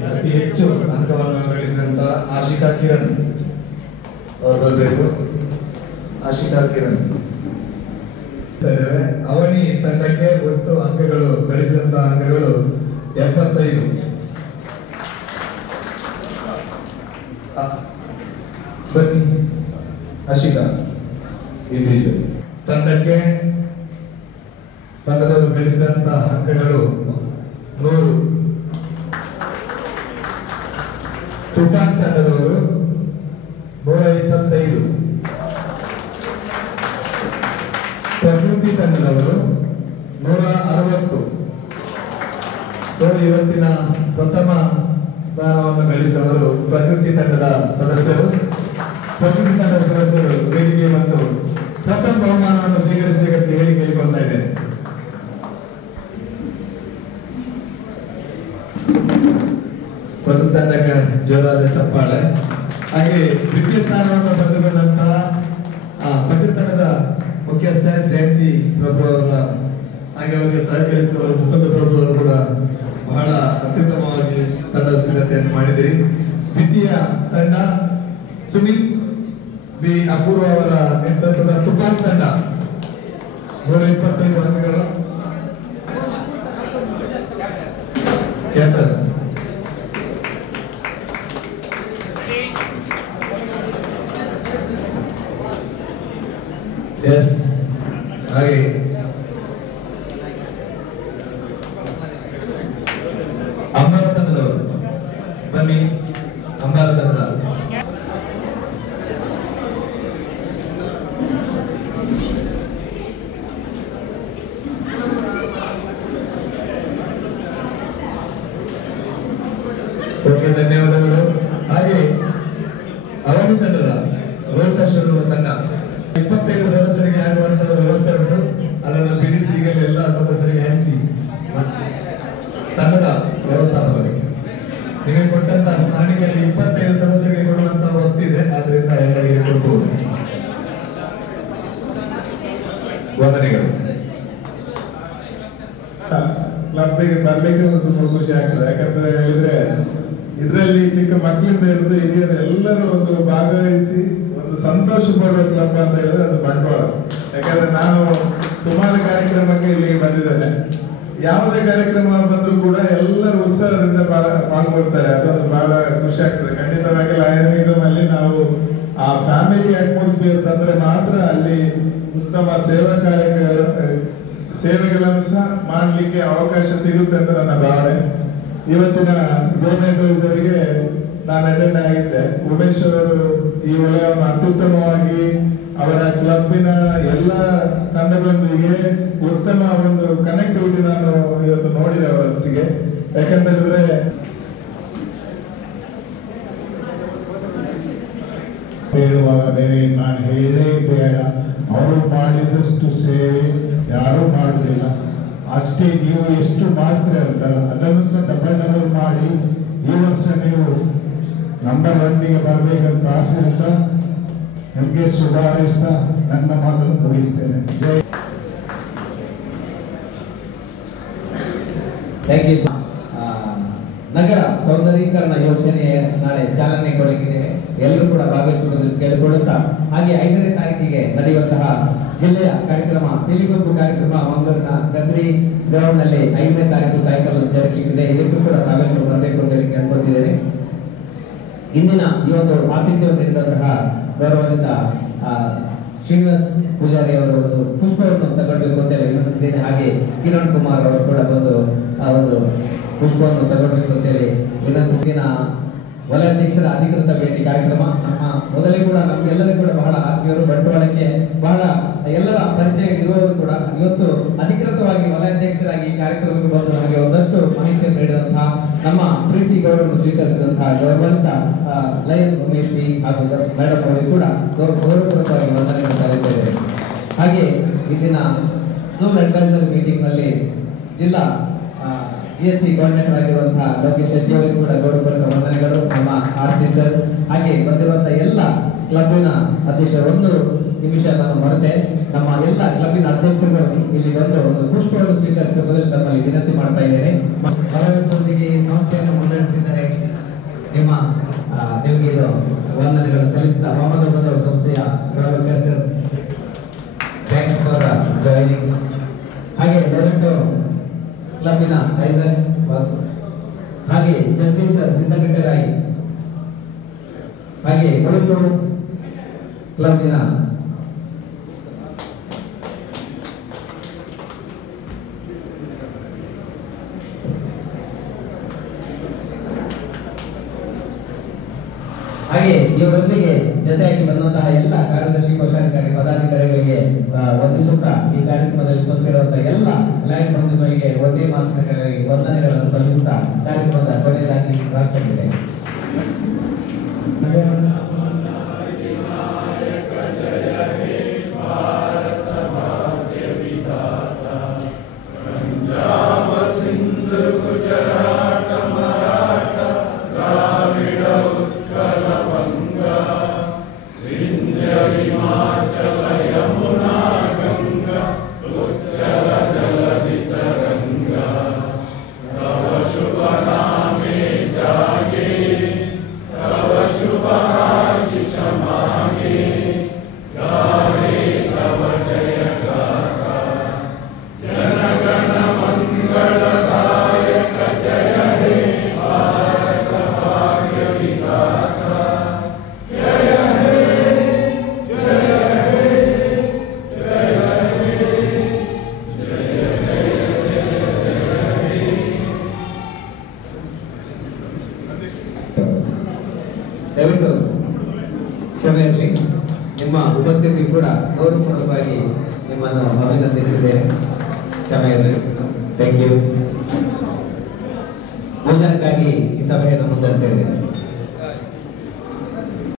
ಅತಿ ಹೆಚ್ಚು ಅಂಕವನ್ನು ಗಳಿಸಿದಂತ ಆಶಿಕಾ ಕಿರಣ್ ಅವರು ಬರಬೇಕು. ಆಶಿಕಾ ಕಿರಣ್ ಅವನಿ ತಂಡಕ್ಕೆ ಒಟ್ಟು ಅಂಕಗಳು ಗಳಿಸಿದಂತ ಅಂಕಗಳು 75. ಬನ್ನಿ ಆಶಿಕಾ. ತಂಡದವರು ಗಳಿಸಿದಂತ ಅಂಕಗಳು 100. ತುಫಾನ್ ತಂಡದವರು 125, ಪ್ರಕೃತಿ ತಂಡದವರು 160. ಸೊ ಇವತ್ತಿನ ಪ್ರಥಮ ಸ್ಥಾನವನ್ನು ಗಳಿಸಿದವರು ಪ್ರಕೃತಿ ತಂಡದ ಸದಸ್ಯರು. ಪ್ರಕೃತಿ ತಂಡದ ಸದಸ್ಯರು ವೇದಿಕೆ ಮತ್ತು ಪ್ರಥಮ ಬಹುಮಾನವನ್ನು ಸ್ವೀಕರಿಸಬೇಕಂತ ಹೇಳಿ ಕೇಳಿಕೊಳ್ತಾ ಇದ್ದೇನೆ. ಪ್ರಕೃತಿ ತಂಡಕ್ಕೆ ಜೋರಾದ ಚಪ್ಪಾಳೆ. ಹಾಗೆ ದ್ವಿತೀಯ ಸ್ಥಾನವನ್ನು ಪಡೆದುಕೊಂಡಂತಹ ಪ್ರಕೃತಿ ತಂಡದ ಮುಖ್ಯಸ್ಥ ಜಯಂತಿ ಪ್ರಭು ಅವರ ಹಾಗೆ ಅವರಿಗೆ ಸಹಕರಿಸಿದವರು ಮುಕುಂದ ಪ್ರಭು ಅವರು ಕೂಡ ಬಹಳ ಅತ್ಯುತ್ತಮವಾಗಿ ತಂಡದ ಸಿದ್ಧತೆಯನ್ನು ಮಾಡಿದಿರಿ. ದ್ವಿತೀಯ ತಂಡ ಸುಮಿತ್ ಬಿ ಅಪೂರ್ವ ಅವರ ನೇತೃತ್ವದ ತುಫಾನ್ ತಂಡ 125 ಅಂಕಗಳು. Captain yes. ಹಾಗೆ ಅಂಬಾರ ತಂಡದವರು ಬನ್ನಿ. ಅಂಬಾರ ತಂಡದ ಓಕೆ, ಧನ್ಯವಾದಗಳು. ಹಾಗೆ ಅವನಿ ತಂಡದ ರೋಹಿತಾಶ್ವರ ತಂಡ 25 ಸದಸ್ಯರಿಗೆ ಆಗುವಂತಹ ವ್ಯವಸ್ಥೆ ಉಂಟು. ಅದನ್ನು ಬಿಡಿಸಿ ಈಗ ಎಲ್ಲ ಸದಸ್ಯರಿಗೆ ಹಂಚಿ ತಂಡದ ವ್ಯವಸ್ಥಾಪಕರಿಗೆ ನಿಮಗೆ ಕೊಟ್ಟಂತಹ ಸ್ಮರಣಿಕೆಯಲ್ಲಿ 25 ಸದಸ್ಯರಿಗೆ ಕೊಡುವಂತಹ ವಸ್ತು ಇದೆ. ಆದ್ರಿಂದ ಎಲ್ಲರಿಗೆ ಕೊಡಬಹುದು. ವಂದನೆಗಳು. ಕ್ಲಬ್ಬಿಗೆ ಬರ್ಲಿಕ್ಕೆ ತುಂಬಾ ಖುಷಿ ಆಗ್ತದೆ. ಯಾಕಂತ ಹೇಳಿದ್ರೆ ಇದರಲ್ಲಿ ಚಿಕ್ಕ ಮಕ್ಕಳಿಂದ ಹಿಡಿದು ಹಿರಿಯರು ಎಲ್ಲರೂ ಒಂದು ಭಾಗವಹಿಸಿ ಒಂದು ಸಂತೋಷ ಪಡುವ ಕ್ಲಬ್ ಅಂತ ಹೇಳಿದ್ರೆ ಅದು ಬಂಡವಾಳ. ಯಾಕಂದ್ರೆ ನಾನು ಸುಮಾರು ಕಾರ್ಯಕ್ರಮಕ್ಕೆ ಇಲ್ಲಿಗೆ ಬಂದಿದ್ದೇನೆ. ಯಾವುದೇ ಕಾರ್ಯಕ್ರಮ ಬಂದರೂ ಕೂಡ ಎಲ್ಲರೂ ಉತ್ಸಾಹದಿಂದ ಪಾಲ್ಗೊಳ್ತಾರೆ. ಅದೊಂದು ಬಹಳ ಖುಷಿ ಆಗ್ತದೆ. ಖಂಡಿತವಾಗಿ ಲಯನಿಸಮ್ ಅಲ್ಲಿ ನಾವು ಆ ಫ್ಯಾಮಿಲಿ ಅಟ್ಮಾಸ್ಫಿಯರ್ ತಂದ್ರೆ ಮಾತ್ರ ಅಲ್ಲಿ ಉತ್ತಮ ಸೇವೆಗಳನ್ನು ಸಹ ಮಾಡಲಿಕ್ಕೆ ಅವಕಾಶ ಸಿಗುತ್ತೆ ಅಂತ ನನ್ನ ಭಾವನೆ. ಇವತ್ತಿನ ಝೋನ್ ಅಡ್ವೈಸರಿಗೆ ನಾನು ಅಟೆಂಡ್ ಆಗಿದ್ದೆ. ಉಮೇಶ್ ಅವರು ಈ ವಲಯವನ್ನು ಅತ್ಯುತ್ತಮವಾಗಿ ಅವರ ಕ್ಲಬ್ಬಿನ ಎಲ್ಲ ತಂಡದೊಂದಿಗೆ ಉತ್ತಮ ಒಂದು ಕನೆಕ್ಟಿವಿಟಿ ನಾನು ಇವತ್ತು ನೋಡಿದೆ ಅವರೊಟ್ಟಿಗೆ. ಯಾಕಂತ ಹೇಳಿದ್ರೆ ಹೇಳುವಾಗ ಬೇರೆ ನಾನು ಹೇಳೇ ಬೇಡ, ಅವರು ಮಾಡಿದಷ್ಟು ಸೇವೆ ಯಾರೂ ಮಾಡುವುದಿಲ್ಲ. ಅಷ್ಟೇ ನೀವು ಎಷ್ಟು ಮಾಡ್ತೀರಿ ಅಂತಲ್ಲ, ಅದನ್ನು ಸಹ ಡಬಲ್ ಮಾಡಿ ಈ ವರ್ಷ ನೀವು ನಂಬರ್ 1ಗೆ ಬರಬೇಕಂತ ಆಸೆ ಅಂತ ನಿಮಗೆ ಶುಭಾರೈಸ್ತಾ ನನ್ನ ಮಾತನ್ನು ಮುಗಿಸ್ತೇನೆ. ಜೈ. Thank you. ನಗರ ಸೌಂದರೀಕರಣ ಯೋಜನೆ ನಾಳೆ ಚಾಲನೆ ಕೊಡಲಿದ್ದೇವೆ. ಎಲ್ಲರೂ ಕೂಡ ಭಾಗವಹಿಸುವುದನ್ನು ಕೇಳಿಕೊಳ್ಳುತ್ತಾ, ಹಾಗೆ 5ನೇ ತಾರೀಕಿಗೆ ನಡೆಯುವಂತಹ ಜಿಲ್ಲೆಯ ಕಾರ್ಯಕ್ರಮ ಪಿಲಿಗೊಬ್ಬು ಕಾರ್ಯಕ್ರಮ ಮಂಗಳೂರಿನ ಗದ್ರಿ ಗ್ರೌಂಡ್ ನಲ್ಲಿ 5ನೇ ತಾರೀಕು ಸಾಯಂಕಾಲ ಜರುಗಲಿದೆ. ಇದಕ್ಕೂ ಕೂಡ ತಾವೆಲ್ಲರೂ ಬರಬೇಕು ಅಂತ ಹೇಳಿ ಕೇಳ್ಕೊಳ್ತಿದ್ದೇನೆ. ಇಂದಿನ ಈ ಒಂದು ಆತಿಥ್ಯವನ್ನು ನೀಡಿದಂತಹ ಗೌರವದಿಂದ ಶ್ರೀನಿವಾಸ್ ಪೂಜಾರಿ ಅವರು ಒಂದು ಪುಷ್ಪವನ್ನು ತಗೊಳ್ಬೇಕು ಅಂತ ಹೇಳಿ ವಿನಂತಿದ್ದೇನೆ. ಹಾಗೆ ಕಿರಣ್ ಕುಮಾರ್ ಅವರು ಕೂಡ ಬಂದು ಆ ಒಂದು ಪುಷ್ಪವನ್ನು ತಗೊಳ್ಬೇಕು ಅಂತ ಹೇಳಿ ವಿನಂತಿಸಿದ ವಲಯಾಧ್ಯಕ್ಷರ ಅಧಿಕೃತ ಭೇಟಿ ಕಾರ್ಯಕ್ರಮ ನಮ್ಮ ಮೊದಲೇ ಕೂಡ ನಮ್ಗೆಲ್ಲರಿಗೂ ಕೂಡ ಬಹಳ ಆತ್ಮೀಯರು, ಬಂಡವಾಳಕ್ಕೆ ಬಹಳ ಎಲ್ಲರ ಪರಿಚಯ ಇರುವವರು ಕೂಡ ಇವತ್ತು ಅಧಿಕೃತವಾಗಿ ವಲಯಾಧ್ಯಕ್ಷರಾಗಿ ಈ ಕಾರ್ಯಕ್ರಮಕ್ಕೆ ಬಂದು ನಮಗೆ ಒಂದಷ್ಟು ಮಾಹಿತಿಯನ್ನು ನೀಡಿದಂತಹ ನಮ್ಮ ಪ್ರೀತಿ ಗೌರವವನ್ನು ಸ್ವೀಕರಿಸಿದಂತಹ ಗೌರವಂತ ಲಯನ್ ಉಮೇಶ್ ಬಿ ಹಾಗೂ ಮೇಡಮ್ ಅವರಿಗೆ ಕೂಡ ಗೌರವಪೂರ್ವಕವಾಗಿ ವಂದನೆಯನ್ನು ಸಲ್ಲಿಸಿದ್ದೇವೆ. ಹಾಗೆ ಇಂದಿನ ಝೋನ್ ಅಡ್ವೈಸರ್ ಮೀಟಿಂಗ್ ನಲ್ಲಿ ಜಿಲ್ಲಾ GST ಕೋಆರ್ಡಿನೇಟರ್ ಆಗಿರುವಂತಹ ಲೋಕೇಶ್ ಶೆಟ್ಟಿ ಅವರಿಗೆ ಕೂಡ ಗೌರವಪೂರ್ವಕ ವಂದನೆಗಳು. ನಮ್ಮ RC ಸರ್ ಹಾಗೆ ಬಂದಿರುವಂತಹ ಎಲ್ಲ ಕ್ಲಬ್ಬಿನ ಅಧ್ಯಕ್ಷರು. ಒಂದು ನಿಮಿಷ ನಾನು ಮರೆತೆ, ನಮ್ಮ ಎಲ್ಲ ಕ್ಲಬ್ಬಿನ ಅಧ್ಯಕ್ಷರುಗಳು ಇಲ್ಲಿ ಬಂದು ಒಂದು ಪುಷ್ಪವನ್ನು ಸ್ವೀಕರಿಸಿದ ಮೊದಲು ತಮ್ಮಲ್ಲಿ ವಿನಂತಿ ಮಾಡ್ತಾ ಇದ್ದೇನೆ. ಭಾಗವಹಿಸುವವರಿಗೆ ಸಂಸ್ಥೆಯನ್ನು ಮುನ್ನಡೆಸಿದ್ದಾರೆ. ನಿಮಗೆ ಇದು ವಂದನೆಗಳು ಸಲ್ಲಿಸಿದ ಮೊಹಮ್ಮದ್ ಸಂಸ್ಥೆಯ ಸರ್, ಥ್ಯಾಂಕ್ಸ್ ಫಾರ್ ಜಾಯಿನಿಂಗ್. ಹಾಗೆ ಡೈರೆಕ್ಟರ್ ಕ್ಲಬ್ಬಿನ ಐಸನ್ ವಾಸು, ಹಾಗೆ ಜಗದೀಶ್ ಸರ್ ಸಿದ್ದಗಟ್ಟೆರಾಯಿ, ಹಾಗೆ ಕೊಡಗು ಕ್ಲಬ್ಬಿನ ಹಾಗೆ ಇವರೊಂದಿಗೆ ಜೊತೆಯಾಗಿ ಬಂದಂತಹ ಎಲ್ಲ ಕಾರ್ಯದರ್ಶಿ ಕೋಶಾಧಿಕಾರಿ ಪದಾಧಿಕಾರಿಗಳಿಗೆ ವಂದಿಸುತ್ತಾ ಈ ಕಾರ್ಯಕ್ರಮದಲ್ಲಿ ಕುಳಿತಿರುವಂತಹ ಎಲ್ಲ ಲೈನ್ ಬಂಧುಗಳಿಗೆ ಒಂದೇ ಮಾತುಗಳಲ್ಲಿ ವಂದನೆಗಳನ್ನು ಸಲ್ಲಿಸುತ್ತಾ ಕಾರ್ಯಕ್ರಮದ ಕೊನೆಯದಾಗಿ ರಾಷ್ಟ್ರವಿದೆ. ದಯವಿಟ್ಟು ಕ್ಷಮೆ ಇರಲಿ. ನಿಮ್ಮ ಉಪಸ್ಥಿತಿ ಕೂಡ ಗೌರವಪೂರ್ವಕವಾಗಿ ನಿಮ್ಮನ್ನು ಅಭಿನಂದಿಸಿದ್ದೇನೆ. ಕ್ಷಮೆ ಇರಲಿ. Thank you. ಮುಂದಕ್ಕಾಗಿ ಈ ಸಭೆಯನ್ನು ಮುಂದುವರಿಸಿದ್ದೇನೆ.